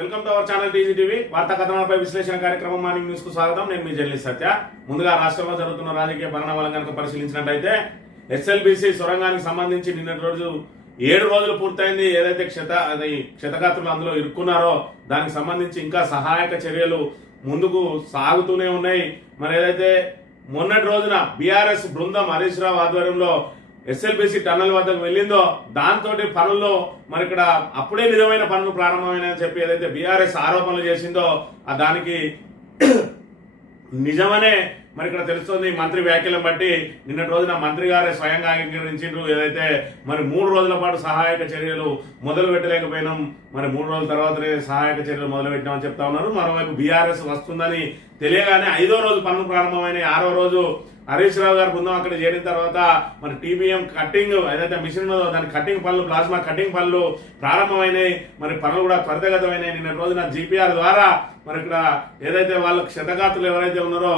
Welcome to our channel TG TV. వార్తా కథనాలపై విశ్లేషణ కార్యక్రమం మార్నింగ్ న్యూస్ కు స్వాగతం. నేను మీ జర్నలిస్ట్ సత్య. ముందుగా రాష్ట్రంలో జరుగుతున్న రాజకీయ పరిణామాలను కనుక పరిశీలించినట్టయితే ఎస్ఎల్బీసీ సొరంగానికి సంబంధించి నిన్నటి రోజు 7 రోజులు పూర్తయింది. ఏదైతే క్షతగాత్రులు అందులో ఇరుక్కున్నారో దానికి సంబంధించి ఇంకా సహాయక చర్యలు ముందుకు సాగుతూనే ఉన్నాయి. మరి ఏదైతే మొన్నటి రోజున బీఆర్ఎస్ బృందం హరీష్ రావు ఆధ్వర్యంలో ఎస్ఎల్బీసీ టన్నల్ వద్దకు వెళ్ళిందో దాంతో పనుల్లో మరి ఇక్కడ అప్పుడే నిజమైన పనులు ప్రారంభమైనాయని చెప్పి ఏదైతే బీఆర్ఎస్ ఆరోపణలు చేసిందో దానికి నిజమనే మరి ఇక్కడ తెలుస్తుంది. మంత్రి వ్యాఖ్యలను బట్టి నిన్నటి రోజున మంత్రి గారే స్వయంగా అంగీకరించారు. ఏదైతే మరి 3 రోజుల పాటు సహాయక చర్యలు మొదలు పెట్టలేకపోయినాం, మరి 3 రోజుల తర్వాతనే సహాయక చర్యలు మొదలు పెట్టినామని చెప్తా ఉన్నారు. మరోవైపు బీఆర్ఎస్ వస్తుందని తెలియగానే 5వ రోజు పనులు ప్రారంభమైన 6వ రోజు హరీష్ రావు గారు బృందం అక్కడ చేరిన తర్వాత మరి టీబీఎం కట్టింగ్ ఏదైతే మిషన్ ఉన్నదో దాని కట్టింగ్ పనులు, ప్లాస్మా కట్టింగ్ పనులు ప్రారంభమైనాయి. మరి పనులు కూడా త్వరితగతమైనాయి. నిన్న రోజున జీపీఆర్ ద్వారా మరి ఇక్కడ ఏదైతే వాళ్ళ క్షతగాత్రులు ఎవరైతే ఉన్నారో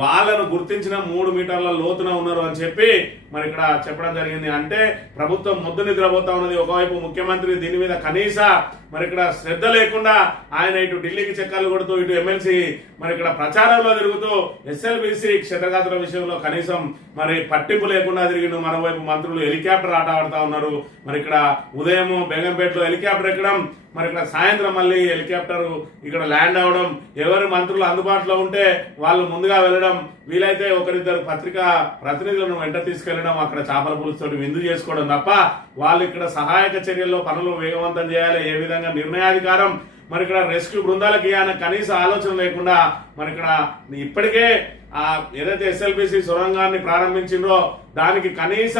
వాళ్ళను గుర్తించిన 3 మీటర్ల లోతున ఉన్నారు అని చెప్పి మరి ఇక్కడ చెప్పడం జరిగింది. అంటే ప్రభుత్వం ముద్దు నిద్రపోతా ఉన్నది. ఒకవైపు ముఖ్యమంత్రి దీని మీద కనీస మరి ఇక్కడ శ్రద్ధ లేకుండా ఆయన ఇటు ఢిల్లీకి చక్కర్లు కొడుతూ ఇటు ఎమ్మెల్సీ మరి ఇక్కడ ప్రచారంలో తిరుగుతూ ఎస్ఎల్బీసీ క్షతగాత్రుల విషయంలో కనీసం మరి పట్టింపు లేకుండా తిరిగిండు. మరోవైపు మంత్రులు హెలికాప్టర్ ఆట ఆడుతా ఉన్నారు. మరి ఇక్కడ ఉదయం బేగంపేటలో హెలికాప్టర్ ఎక్కడం, మరి ఇక్కడ సాయంత్రం మళ్ళీ హెలికాప్టర్ ఇక్కడ ల్యాండ్ అవడం, ఎవరి మంత్రులు అందుబాటులో ఉంటే వాళ్ళు ముందుగా వెళ్ళడం, వీలైతే ఒకరిద్దరు పత్రికా ప్రతినిధులను వెంట తీసుకెళ్లడం, అక్కడ చేపల పులుసుతోటి విందు చేసుకోవడం తప్ప వాళ్ళు ఇక్కడ సహాయక చర్యల్లో పనులు వేగవంతం చేయాలి, ఏ విధంగా నిర్ణయాధికారం మరి ఇక్కడ రెస్క్యూ బృందాలకి ఆయన కనీస ఆలోచన లేకుండా మరి ఇక్కడ ఇప్పటికే ఏదైతే ఎస్ఎల్బీసీ సొరంగాన్ని ప్రారంభించిందో దానికి కనీస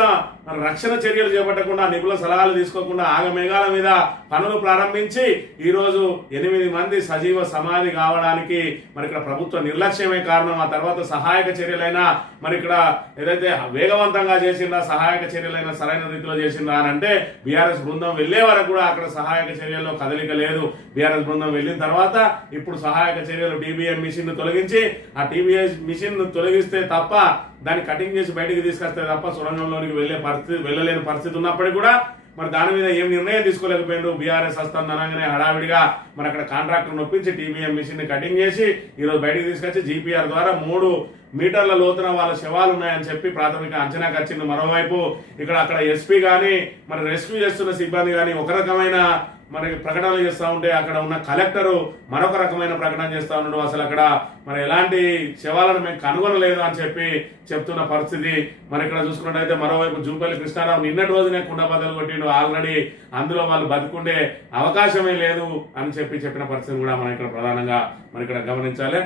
రక్షణ చర్యలు చేపట్టకుండా, నిపుణుల సలహాలు తీసుకోకుండా ఆగమేఘాల మీద పనులు ప్రారంభించి ఈ రోజు 8 మంది సజీవ సమాధి కావడానికి మరి ఇక్కడ ప్రభుత్వ నిర్లక్ష్యమే కారణం. ఆ తర్వాత సహాయక చర్యలైనా మరి ఇక్కడ ఏదైతే వేగవంతంగా చేసిందా, సహాయక చర్యలైనా సరైన రీతిలో చేసిందా అని అంటే బీఆర్ఎస్ బృందం వెళ్లే వరకు కూడా అక్కడ సహాయక చర్యల్లో కదలిక లేదు. బీఆర్ఎస్ బృందం వెళ్ళిన తర్వాత ఇప్పుడు సహాయక చర్యలు టీబీఎం మిషన్ ను తొలగించి, ఆ టీబీఎం మిషన్ ను తొలగిస్తే తప్ప దాన్ని కటింగ్ చేసి బయటికి తీసుకొస్తే తప్ప సొరంగంలోనికి వెళ్ళలేని పరిస్థితి ఉన్నప్పటికీ కూడా మరి దాని మీద ఏం నిర్ణయం తీసుకోలేకపోయిండు. బీఆర్ఎస్ వస్తుందనగానే హడావిడిగా మరి అక్కడ కాంట్రాక్టర్ నొప్పించి టీబీఎం మిషన్ ని కటింగ్ చేసి ఈ రోజు బయటికి తీసుకొచ్చి జీపీఆర్ ద్వారా 3 మీటర్ల లోతున వాళ్ళ శవాలు ఉన్నాయని చెప్పి ప్రాథమిక అంచనాకు వచ్చింది. మరోవైపు ఇక్కడ అక్కడ ఎస్పీ గాని మరి రెస్క్యూ చేస్తున్న సిబ్బంది గాని ఒక రకమైన మరి ప్రకటనలు చేస్తూ ఉంటే అక్కడ ఉన్న కలెక్టరు మరొక రకమైన ప్రకటన చేస్తూ ఉన్నాడు. అసలు అక్కడ మరి ఎలాంటి శవాలను మేము కనుగొనలేదు అని చెప్పి చెప్తున్న పరిస్థితి. మరి ఇక్కడ చూసుకున్నట్టయితే మరోవైపు జూపల్లి కృష్ణారావు నిన్నటి రోజునే కుండబద్దలు కొట్టిండు. ఆల్రెడీ అందులో వాళ్ళు బతుకుండే అవకాశమే లేదు అని చెప్పిన పరిస్థితి కూడా మనం ఇక్కడ ప్రధానంగా మరి ఇక్కడ గమనించాలి.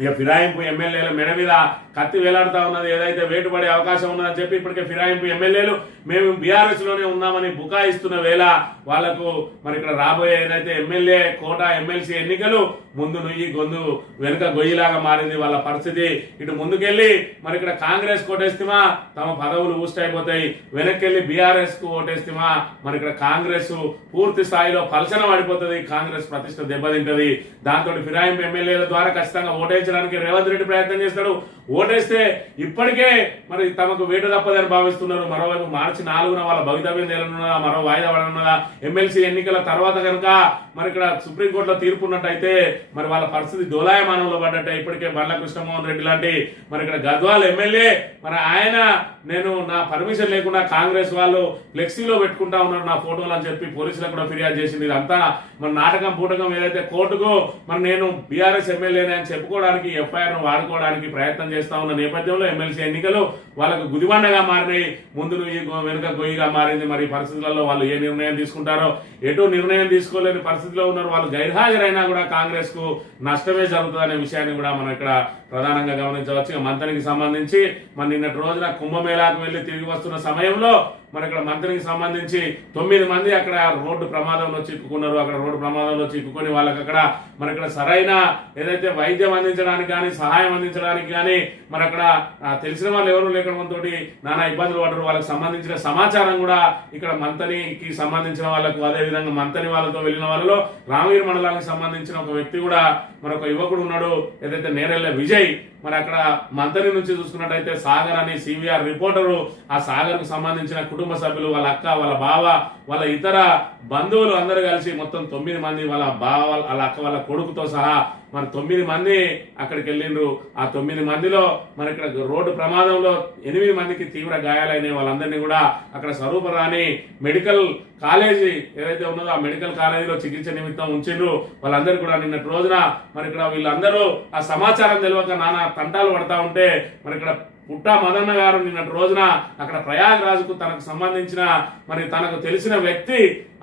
ఇక ఫిరాయింపు ఎమ్మెల్యేల మెడ మీద కత్తి వేలాడుతా ఉన్నది. ఏదైతే వేటుపడే అవకాశం ఉన్నదని చెప్పి ఇప్పటికే ఫిరాయింపు ఎమ్మెల్యేలు మేము బీఆర్ఎస్ లోనే ఉన్నామని బుకాయిస్తున్న వేళ వాళ్లకు మరి ఇక్కడ రాబోయే ఏదైతే ఎమ్మెల్యే కోట ఎమ్మెల్సీ ఎన్నికలు ముందు నుయ్యి గొంతు వెనుక గొయ్యిలాగా మారింది వాళ్ళ పరిస్థితి. ఇటు ముందుకెళ్లి మరి ఇక్కడ కాంగ్రెస్ కోటేస్తేమా తమ పదవులు ఊస్టైపోతాయి, వెనక్కి బీఆర్ఎస్ కు ఓటేస్తేమా మరి ఇక్కడ కాంగ్రెస్ పూర్తి స్థాయిలో పలచన పడిపోతుంది, కాంగ్రెస్ ప్రతిష్ట దెబ్బతింటది. దాంతో ఫిరాయింపు ఎమ్మెల్యేల ద్వారా ఖచ్చితంగా ఓటేయించడానికి రేవంత్ రెడ్డి ప్రయత్నం చేస్తాడు. ఓటేస్తే ఇప్పటికే మరి తమకు వేటు తప్పదని భావిస్తున్నారు. మరోవైపు మార్చి 4న వాళ్ళ భవితవ్యం తేలనున్నదా, మరో వాయిదా పడనున్నదా, ఎమ్మెల్సీ ఎన్నికల తర్వాత కనుక మరి ఇక్కడ సుప్రీంకోర్టులో తీర్పు ఉన్నట్టయితే మరి వాళ్ళ పరిస్థితి దోలాయమానంలో పడ్డట్టే. ఇప్పటికే బండ్ల కృష్ణమోహన్ రెడ్డి లాంటి మరి ఇక్కడ గద్వాల్ ఎమ్మెల్యే మరి ఆయన నేను నా పర్మిషన్ లేకుండా కాంగ్రెస్ వాళ్ళు ఫ్లెక్సీలో పెట్టుకుంటా ఉన్నారు నా ఫోటోలు అని చెప్పి పోలీసులకు కూడా ఫిర్యాదు చేసింది. ఇదంతా మరి నాటకం పూటకం ఏదైతే కోర్టుకు మరి నేను బీఆర్ఎస్ ఎమ్మెల్యేనే అని చెప్పుకోవడానికి ఎఫ్ఐఆర్ ను వాడుకోవడానికి ప్రయత్నం చేస్తా ఉన్న నేపథ్యంలో ఎమ్మెల్సీ ఎన్నికలు వాళ్ళకు గుదిబండగా మారినాయి, ముందు వెనుక గొయ్యిగా మారింది. మరి పరిస్థితులలో వాళ్ళు ఏ నిర్ణయం తీసుకుంటారో ఎటు నిర్ణయం తీసుకోలేని పరిస్థితిలో ఉన్నారు. వాళ్ళు గైర్హాజరైనా కూడా కాంగ్రెస్ కు నష్టమే జరుగుతుందనే విషయాన్ని కూడా మనం ఇక్కడ ప్రధానంగా గమనించవచ్చు. మంత్రికి సంబంధించి మరి నిన్నటి రోజున కుంభమేళాకు వెళ్లి తిరిగి వస్తున్న సమయంలో మరి ఇక్కడ మంత్రికి సంబంధించి 9 మంది అక్కడ రోడ్డు ప్రమాదంలో చిక్కుకున్నారు. అక్కడ రోడ్డు ప్రమాదంలో చిక్కుకొని వాళ్ళకి అక్కడ మరి ఇక్కడ సరైన ఏదైతే వైద్యం అందించడానికి కానీ సహాయం అందించడానికి కానీ మరి అక్కడ తెలిసిన వాళ్ళు ఎవరు లేకపోవడంతో నానా ఇబ్బందులు పడ్డారు. వాళ్ళకి సంబంధించిన సమాచారం కూడా ఇక్కడ మంతనికి సంబంధించిన వాళ్ళకు, అదేవిధంగా మంతని వాళ్ళతో వెళ్ళిన వాళ్ళలో రామగిరి మండలానికి సంబంధించిన ఒక వ్యక్తి కూడా మరొక యువకుడు ఉన్నాడు ఏదైతే నేరెళ్ళ విజయ్. మరి అక్కడ మంతని నుంచి చూసుకున్నట్టయితే సాగర్ అని సివిఆర్ రిపోర్టరు ఆ సాగర్ కు సంబంధించిన కుటుంబ కుటుంబ సభ్యులు, వాళ్ళ అక్క, వాళ్ళ బావ, వాళ్ళ ఇతర బంధువులు అందరూ కలిసి మొత్తం 9 మంది, వాళ్ళ బావ, వాళ్ళ అక్క, వాళ్ళ కొడుకుతో సహా మరి 9 మంది అక్కడికి వెళ్ళిండ్రు. ఆ 9 మందిలో మరి ఇక్కడ రోడ్డు ప్రమాదంలో 8 మందికి తీవ్ర గాయాలైన వాళ్ళందరినీ కూడా అక్కడ స్వరూపరాణి మెడికల్ కాలేజీ ఏదైతే ఉన్నదో ఆ మెడికల్ కాలేజీలో చికిత్స నిమిత్తం ఉంచిండ్రు. వాళ్ళందరూ కూడా నిన్నటి రోజున మరి ఇక్కడ వీళ్ళందరూ ఆ సమాచారం తెలియక నానా తంటాలు పడతా ఉంటే మరి ఇక్కడ పుట్టా మదన్న గారు నిన్నటి రోజున అక్కడ ప్రయాగ్ రాజుకు తనకు సంబంధించిన మరి తనకు తెలిసిన వ్యక్తి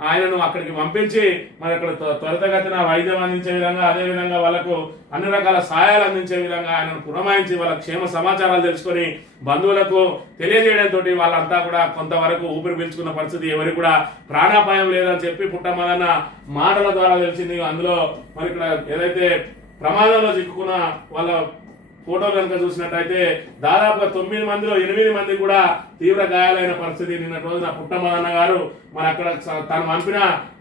ఆయనను అక్కడికి పంపించి మరి అక్కడ త్వరితగతిన వైద్యం అందించే విధంగా, అదే విధంగా వాళ్ళకు అన్ని రకాల సహాయాలు అందించే విధంగా ఆయనను పురమాయించి వాళ్ళ క్షేమ సమాచారాలు తెలుసుకొని బంధువులకు తెలియజేయడంతో వాళ్ళంతా కూడా కొంతవరకు ఊపిరి పీల్చుకున్న పరిస్థితి, ఎవరికి కూడా ప్రాణాపాయం లేదని చెప్పి పుట్టమదన్న మాటల ద్వారా తెలిసింది. అందులో మరి ఇక్కడ ఏదైతే ప్రమాదంలో చిక్కుకున్న వాళ్ళ ఫోటో కనుక చూసినట్టయితే దాదాపుగా 9 మందిలో 8 మంది కూడా తీవ్ర గాయాలైన పరిస్థితి. నిన్న రోజున పుట్టమదన్న గారు మరి అక్కడ తను పంపిన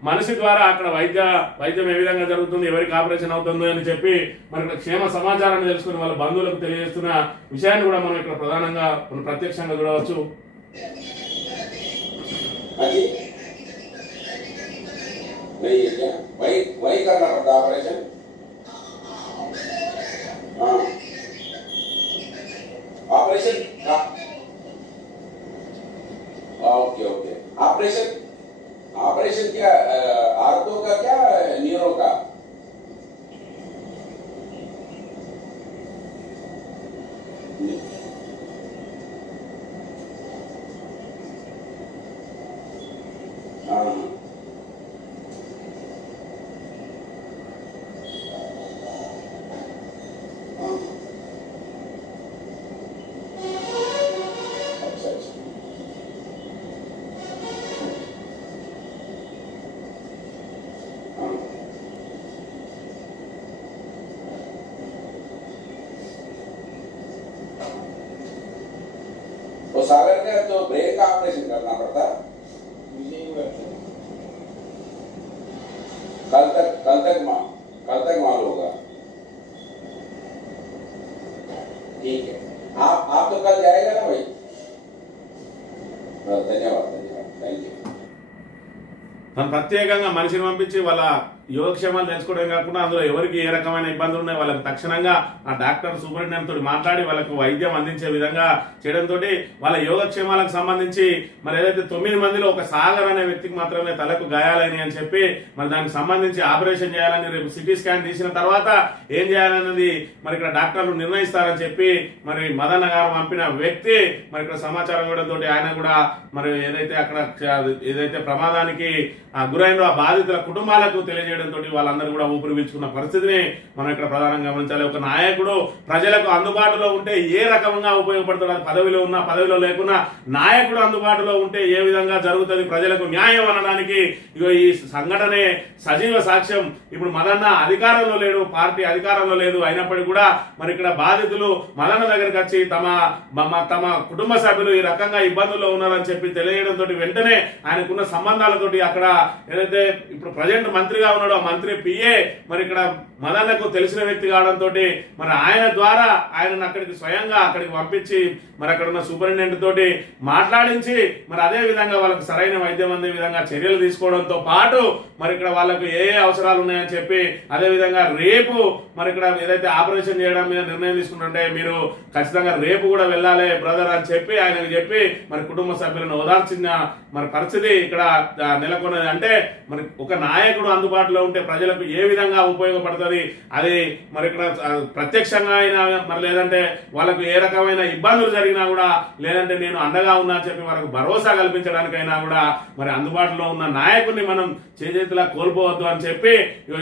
మనిషి ద్వారా అక్కడ వైద్యం ఏ విధంగా జరుగుతుంది, ఎవరికి ఆపరేషన్ అవుతుంది అని చెప్పి మరి క్షేమ సమాచారాన్ని తెలుసుకుని వాళ్ళ బంధువులకు తెలియజేస్తున్న విషయాన్ని కూడా మనం ఇక్కడ ప్రధానంగా ప్రత్యక్షంగా చూడవచ్చు. Operation okay okay operation operation क्या आर्थो का क्या न्यूरो का? तो सागर का तो ब्रेन का ऑपरेशन करना पड़ता, कल तक माल होगा। ठीक है, आप तो कल जाएगा ना भाई? धन्यवाद धन्यवाद, थैंक यू। తను ప్రత్యేకంగా మనిషిని పంపించి వాళ్ళ యోగక్షేమాలు తెలుసుకోవడం కాకుండా అందులో ఎవరికి ఏ రకమైన ఇబ్బందులు ఉన్నాయి వాళ్ళకి తక్షణంగా ఆ డాక్టర్ సూపరింటెండెంట్ తోటి మాట్లాడి వాళ్ళకు వైద్యం అందించే విధంగా చేయడంతో వాళ్ళ యోగక్షేమాలకు సంబంధించి మరి ఏదైతే 9 మందిలో ఒక సాగర్ అనే వ్యక్తికి మాత్రమే తలకు గాయాలని అని చెప్పి మరి దానికి సంబంధించి ఆపరేషన్ చేయాలని, రేపు సిటీ స్కాన్ తీసిన తర్వాత ఏం చేయాలన్నది మరి ఇక్కడ డాక్టర్లు నిర్ణయిస్తారని చెప్పి మరి మదన్న గారు పంపిన వ్యక్తి మరి ఇక్కడ సమాచారం ఇవ్వడంతో ఆయన కూడా మరి ఏదైతే ప్రమాదానికి గురైన ఆ బాధితుల కుటుంబాలకు తెలియజేయడంతో వాళ్ళందరూ కూడా ఊపిరి పీల్చుకున్న పరిస్థితిని మనం ఇక్కడ ప్రధానంగా గమనించాలి. ఒక నాయకుడు ప్రజలకు అందుబాటులో ఉంటే ఏ రకంగా ఉపయోగపడుతుంది, పదవిలో ఉన్నా పదవిలో లేకున్నా నాయకుడు అందుబాటులో ఉంటే ఏ విధంగా జరుగుతుంది ప్రజలకు న్యాయం అనడానికి ఈ సంఘటనే సజీవ సాక్ష్యం. ఇప్పుడు మదన్న అధికారంలో లేడు, పార్టీ అధికారంలో లేదు, అయినప్పటికీ కూడా మరి ఇక్కడ బాధితులు మదన్న దగ్గరికి వచ్చి తమ కుటుంబ సభ్యులు ఈ రకంగా ఇబ్బందుల్లో ఉన్నారని చెప్పి తెలియడంతో వెంటనే ఆయనకున్న సంబంధాలతోటి అక్కడ ఏదైతే ఇప్పుడు ప్రజెంట్ మంత్రిగా ఉన్నాడో ఆ మంత్రి పిఏ మరి ఇక్కడ మదన్నకు తెలిసిన వ్యక్తి కావడంతో మరి ఆయన ద్వారా ఆయనను స్వయంగా అక్కడికి పంపించి మరి అక్కడ ఉన్న సూపరింటెండెంట్ తోటి మాట్లాడించి మరి అదే విధంగా వాళ్ళకి సరైన వైద్యం అందే విధంగా చర్యలు తీసుకోవడంతో పాటు మరి ఇక్కడ వాళ్ళకు ఏ అవసరాలు ఉన్నాయని చెప్పి అదే విధంగా రేపు మరి ఇక్కడ ఏదైతే ఆపరేషన్ చేయడం మీద నిర్ణయం తీసుకుంటుంటే మీరు ఖచ్చితంగా రేపు కూడా వెళ్ళాలి బ్రదర్ అని చెప్పి ఆయనకు చెప్పి మరి కుటుంబ సభ్యులను ఓదార్చిన మరి పరిస్థితి ఇక్కడ నెలకొన్నది. అంటే మరి ఒక నాయకుడు అందుబాటులో ఉంటే ప్రజలకు ఏ విధంగా ఉపయోగపడుతుంది, అది మరి ఇక్కడ ప్రత్యక్షంగా అయినా మరి లేదంటే వాళ్ళకు ఏ రకమైన ఇబ్బందులు జరిగినా కూడా లేదంటే నేను అండగా ఉన్నా చెప్పి వాళ్ళకు భరోసా కల్పించడానికైనా కూడా మరి అందుబాటులో ఉన్న నాయకుడిని మనం చేజేతులా కోల్పోవద్దు అని చెప్పి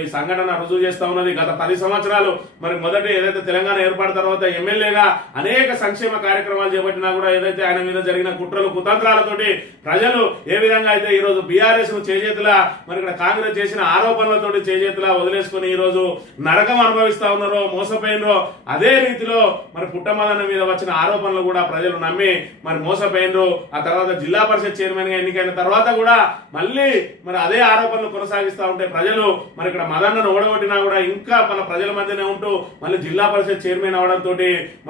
ఈ సంఘటన రుజువు చేస్తా ఉన్నది. గత 10 సంవత్సరాలు మరి మొదటి ఏదైతే తెలంగాణ ఏర్పడిన తర్వాత ఎమ్మెల్యేగా అనేక సంక్షేమ కార్యక్రమాలు చేపట్టినా కూడా ఏదైతే ఆయన మీద జరిగిన కుట్రలు కుతంత్రాలతోటి ప్రజలు ఏ విధంగా అయితే ఈ రోజు బీఆర్ఎస్ ను చేజేతులా మరి ఇక్కడ కాంగ్రెస్ చేసిన ఆరోపణ ఆరోపణలతోటి చేజేతులా వదిలేసుకుని ఈ రోజు నరకం అనుభవిస్తా ఉన్నారో, మోసపోయినరో, అదే రీతిలో మరి పుట్టమదన మీద వచ్చిన ఆరోపణలు కూడా ప్రజలు నమ్మి మరి మోసపోయినరు. ఆ తర్వాత జిల్లా పరిషత్ చైర్మన్ గా ఎన్నికైన తర్వాత కూడా మళ్ళీ మరి అదే ఆరోపణలు కొనసాగిస్తా ఉంటే ప్రజలు మరి ఇక్కడ మదన్నను ఓడగొట్టినా కూడా ఇంకా మన ప్రజల మధ్యనే ఉంటూ మళ్ళీ జిల్లా పరిషత్ చైర్మన్ అవడంతో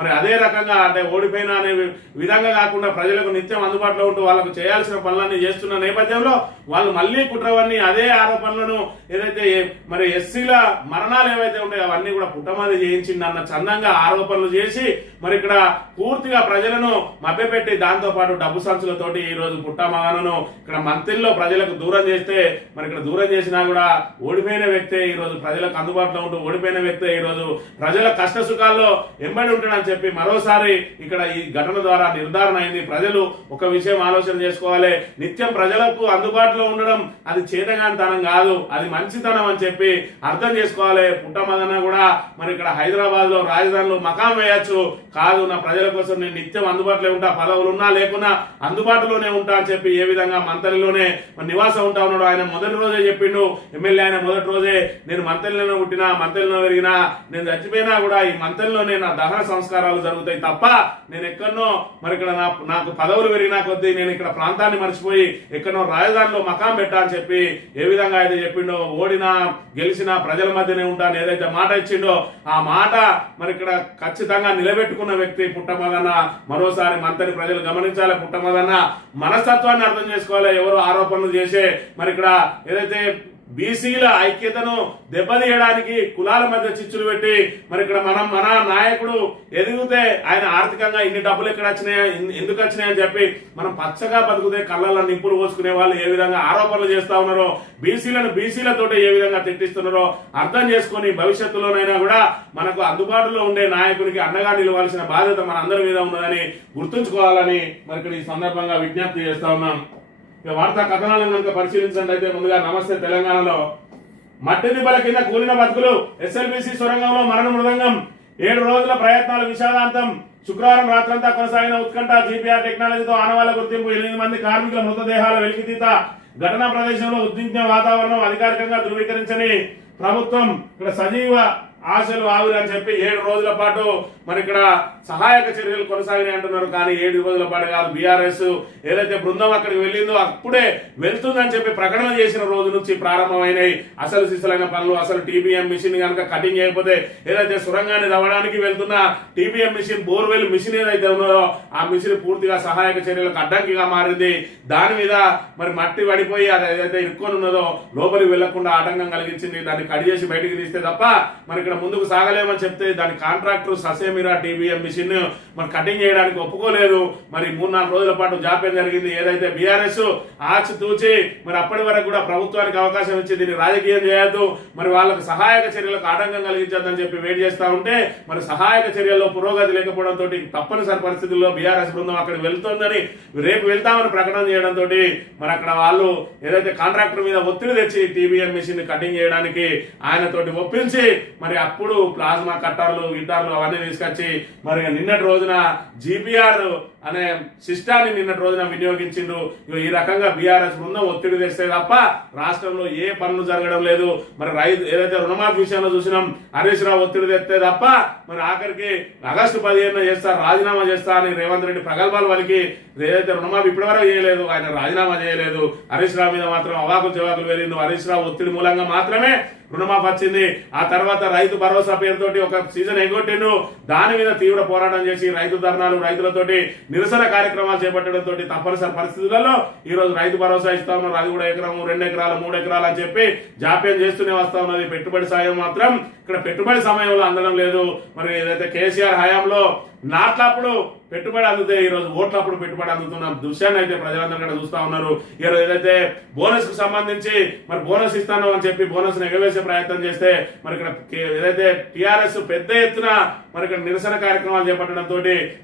మరి అదే రకంగా అంటే ఓడిపోయినా అనే విధంగా కాకుండా ప్రజలకు నిత్యం అందుబాటులో ఉంటూ వాళ్ళకు చేయాల్సిన పనులన్నీ చేస్తున్న నేపథ్యంలో వాళ్ళు మళ్ళీ కుట్రవన్నీ అదే ఆరోపణలను ఏదైతే మరి ఎస్సీల మరణాలు ఏవైతే ఉంటాయో అవన్నీ కూడా పుట్టమది చేయించింది అన్న చందంగా ఆరోపణలు చేసి మరి ఇక్కడ పూర్తిగా ప్రజలను మభ్యపెట్టి దాంతో పాటు డబ్బు సంచులతోటి ఈ రోజు పుట్టమదనను ఇక్కడ మంత్రిలో ప్రజలకు దూరం చేస్తే మరి ఇక్కడ దూరం చేసినా కూడా ఓడిపోయిన వ్యక్తే ఈ రోజు ప్రజలకు అందుబాటులో ఉంటూ ఓడిపోయిన వ్యక్తే ఈ రోజు ప్రజల కష్ట సుఖాల్లో ఎంబడి ఉంటాడని చెప్పి మరోసారి ఇక్కడ ఈ ఘటన ద్వారా నిర్ధారణ అయింది. ప్రజలు ఒక విషయం ఆలోచన చేసుకోవాలి, నిత్యం ప్రజలకు అందుబాటులో ఉండడం అది చేతగానితనం కాదు, అది మంచితనం అని చెప్పి అర్థం చేసుకోవాలి. పుట్టమదన కూడా మరి ఇక్కడ హైదరాబాద్ లో రాజధానిలో మకాం వేయచ్చు, కాదు నా ప్రజల కోసం నేను నిత్యం అందుబాటులో ఉంటా, పదవులు ఉన్నా లేకున్నా అందుబాటులోనే ఉంటా అని చెప్పి ఏ విధంగా మంతలిలోనే నివాసం ఉంటా ఉన్నాడు. ఆయన మొదటి రోజే చెప్పిండు, ఎమ్మెల్యే ఆయన మొదటి రోజే నేను మంతలిలోనే పుట్టినా, మంతలిలో పెరిగినా, నేను చచ్చిపోయినా కూడా ఈ మంతలిలోనే నా దహన సంస్కారాలు జరుగుతాయి తప్ప నేను ఎక్కడనో మరి ఇక్కడ నాకు పదవులు పెరిగినా కొద్దీ నేను ఇక్కడ ప్రాంతాన్ని మర్చిపోయి ఎక్కడనో రాజధానిలో మకాం పెట్టా అని చెప్పి ఏ విధంగా అయితే చెప్పిండో, ఓడినా గెలిచినా ప్రజల మధ్యనే ఉంటాను ఏదైతే మాట ఇచ్చిండో ఆ మాట మరి ఇక్కడ ఖచ్చితంగా నిలబెట్టుకున్న వ్యక్తి పుట్టమదన్న. మరోసారి మంత్రి ప్రజలు గమనించాలి, పుట్టమదన్న మనస్తత్వాన్ని అర్థం చేసుకోవాలి. ఎవరు ఆరోపణలు చేసే మరి ఇక్కడ ఏదైతే బీసీల ఐక్యతను దెబ్బతీయడానికి కులాల మధ్య చిచ్చులు పెట్టి మరి ఇక్కడ మన నాయకుడు ఎదిగితే ఆయన ఆర్థికంగా ఇన్ని డబ్బులు ఎక్కడ వచ్చినాయా, ఎందుకు వచ్చినాయని చెప్పి మనం పచ్చగా బతుకుతే కళ్ళల్లో నిప్పులు పోసుకునే వాళ్ళు ఏ విధంగా ఆరోపణలు చేస్తా ఉన్నారో, బీసీలను బీసీలతోటి ఏ విధంగా తిట్టిస్తున్నారో అర్థం చేసుకుని భవిష్యత్తులోనైనా కూడా మనకు అందుబాటులో ఉండే నాయకునికి అండగా నిలవాల్సిన బాధ్యత మన అందరి మీద ఉన్నదని గుర్తుంచుకోవాలని మరి ఇక్కడ ఈ సందర్భంగా విజ్ఞప్తి చేస్తా ఉన్నాం. ఇక వార్తా కథనాలను కనుక పరిశీలించండి అయితే ముందుగా నమస్తే తెలంగాణలో మట్టి దిబ్బల కింద కూలిన బతుకులు, ఎస్ఎల్బీసీ సొరంగంలో మరణ మృదంగం, 7 రోజుల ప్రయత్నాల విషాదాంతం. శుక్రవారం రాత్రంతా కొనసాగిన ఉత్కంఠ, జీపీఆర్ టెక్నాలజీతో ఆనవాళ్ల గుర్తింపు, 8 మంది కార్మికుల మృతదేహాల వెలికితీత, ఘటనా ప్రదేశంలో ఉద్విగ్న వాతావరణం, అధికారికంగా ధృవీకరించని ప్రభుత్వం. ఇక్కడ సజీవ ఆశలు ఆవిరి అని చెప్పి 7 రోజుల పాటు మరి ఇక్కడ సహాయక చర్యలు కొనసాగినాయి అంటున్నారు. కానీ 7 రోజుల పాటు కాదు, బీఆర్ఎస్ ఏదైతే బృందం అక్కడికి వెళ్ళిందో అప్పుడే వెళ్తుందని చెప్పి ప్రకటన చేసిన రోజు నుంచి ప్రారంభమైనాయి అసలు సిసలైన పనులు. అసలు టీబీఎం మిషన్ కనుక కటింగ్ చేయకపోతే ఏదైతే సురంగాన్ని తవ్వడానికి వెళ్తున్న టీబీఎం మిషన్, బోర్వెల్ మిషన్ ఏదైతే ఉన్నదో ఆ మిషన్ పూర్తిగా సహాయక చర్యలకు అడ్డంకిగా మారింది. దాని మీద మరి మట్టి పడిపోయి అది ఏదైతే ఇరుక్కొని ఉన్నదో లోపలికి వెళ్లకుండా ఆటంకం కలిగించింది. దాన్ని కట్ చేసి బయటికి తీస్తే తప్ప మరి ఇక్కడ ముందుకు సాగలేమని చెప్తే దాని కాంట్రాక్టర్ ససేమిరా టీబీఎం మిషన్ మరి కటింగ్ చేయడానికి ఒప్పుకోలేదు. మరి 3-4 రోజుల పాటు జాప్యం జరిగింది. ఏదైతే బీఆర్ఎస్ ఆచి తూచి మరి అప్పటి వరకు కూడా ప్రభుత్వానికి అవకాశం ఇచ్చి దీన్ని రాజకీయం చేయొద్దు, మరి వాళ్ళకు సహాయక చర్యలకు ఆటంకం కలిగించొద్దని చెప్పి వెయిట్ చేస్తా ఉంటే మరి సహాయక చర్యల్లో పురోగతి లేకపోవడంతో తప్పనిసరి పరిస్థితుల్లో బీఆర్ఎస్ బృందం అక్కడికి వెళ్తుందని రేపు వెళ్తామని ప్రకటన చేయడంతో మరి అక్కడ వాళ్ళు ఏదైతే కాంట్రాక్టర్ మీద ఒత్తిడి తెచ్చి టీబీఎం మిషన్ కటింగ్ చేయడానికి ఆయనతోటి ఒప్పించి మరి అప్పుడు ప్లాస్మా కట్టర్లు గిటార్లు అవన్నీ తీసుకొచ్చి మరి నిన్నటి రోజున జీపీఆర్ అనే సిస్టాన్ని నిన్నటి రోజున వినియోగించిండు. ఈ రకంగా బీఆర్ఎస్ బృందం ఒత్తిడి తెస్తే తప్ప రాష్ట్రంలో ఏ పనులు జరగడం లేదు. మరి రైతు ఏదైతే రుణమాఫీ విషయంలో చూసినాం, హరీష్ రావు ఒత్తిడి తెస్తే తప్ప మరి ఆఖరికి ఆగస్టు 15 చేస్తా, రాజీనామా చేస్తా అని రేవంత్ రెడ్డి ప్రగల్భాలు వాళ్ళకి ఏదైతే రుణమాఫీ ఇప్పటివరకు చేయలేదు, ఆయన రాజీనామా చేయలేదు. హరీష్ రావు మీద మాత్రం అవాకులు చెవాకులు వెళ్ళిండు. హరీష్ రావు ఒత్తిడి మూలంగా మాత్రమే రుణమాఫీ వచ్చింది. ఆ తర్వాత రైతు భరోసా పేరుతోటి ఒక సీజన్ ఎగ్గొట్టిండు. దాని మీద తీవ్ర పోరాటం చేసి రైతు ధర్నాలు, రైతులతోటి నిరసన కార్యక్రమాలు చేపట్టడంతో తప్పనిసరి పరిస్థితులలో ఈ రోజు రైతు భరోసా ఇస్తా ఉన్నారు. అది కూడా ఎకరము, 2 ఎకరాలు, 3 ఎకరాలు అని చెప్పి జాప్యం చేస్తూనే వస్తా ఉన్నది. పెట్టుబడి సాయం మాత్రం ఇక్కడ పెట్టుబడి సమయంలో అందడం లేదు. మరి ఏదైతే కేసీఆర్ హయాంలో నాట్లప్పుడు పెట్టుబడి అందుతే ఈ రోజు ఓట్లప్పుడు పెట్టుబడి అందుతున్న దృశ్యాన్ని అయితే ప్రజలందరూ కూడా చూస్తా ఉన్నారు. ఈరోజు ఏదైతే బోనస్ కు సంబంధించి మరి బోనస్ ఇస్తాను అని చెప్పి బోనస్ ఎగవేసే ప్రయత్నం చేస్తే మరి ఇక్కడ ఏదైతే టీఆర్ఎస్ పెద్ద ఎత్తున మరి ఇక్కడ నిరసన కార్యక్రమాలు చేపట్టడంతో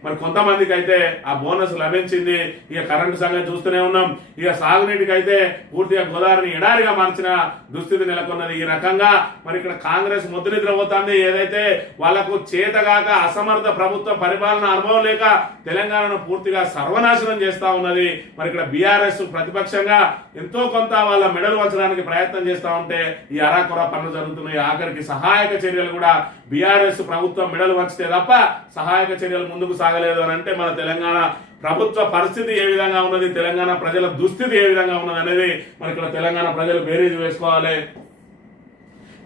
మరి కొంతమందికి అయితే ఆ బోనస్ లభించింది. ఇక కరెంటు సంగతి చూస్తూనే ఉన్నాం. ఇక సాగునీటికి అయితే పూర్తిగా గోదావరిని ఎడారిగా మార్చిన దుస్థితి నెలకొన్నది. ఈ రకంగా మరి ఇక్కడ కాంగ్రెస్ ముద్దునిద్ర పోతుంది. ఏదైతే వాళ్లకు చేతగాక అసమర్థ ప్రభుత్వం పరిపాలన అనుభవం లేక తెలంగాణను పూర్తిగా సర్వనాశనం చేస్తా ఉన్నది. మరి ఇక్కడ బీఆర్ఎస్ ప్రతిపక్షంగా ఎంతో కొంత వాళ్ళ మెడలు వంచడానికి ప్రయత్నం చేస్తా ఉంటే ఈ అరాకొర పనులు జరుగుతున్నాయి. ఆఖరికి సహాయక చర్యలు కూడా బీఆర్ఎస్ ప్రభుత్వం మెడలు వంచితే తప్ప సహాయక చర్యలు ముందుకు సాగలేదు అని అంటే మన తెలంగాణ ప్రభుత్వ పరిస్థితి ఏ విధంగా ఉన్నది, తెలంగాణ ప్రజల దుస్థితి ఏ విధంగా ఉన్నది అనేది మరి ఇక్కడ తెలంగాణ ప్రజలు బేరీజు వేసుకోవాలి.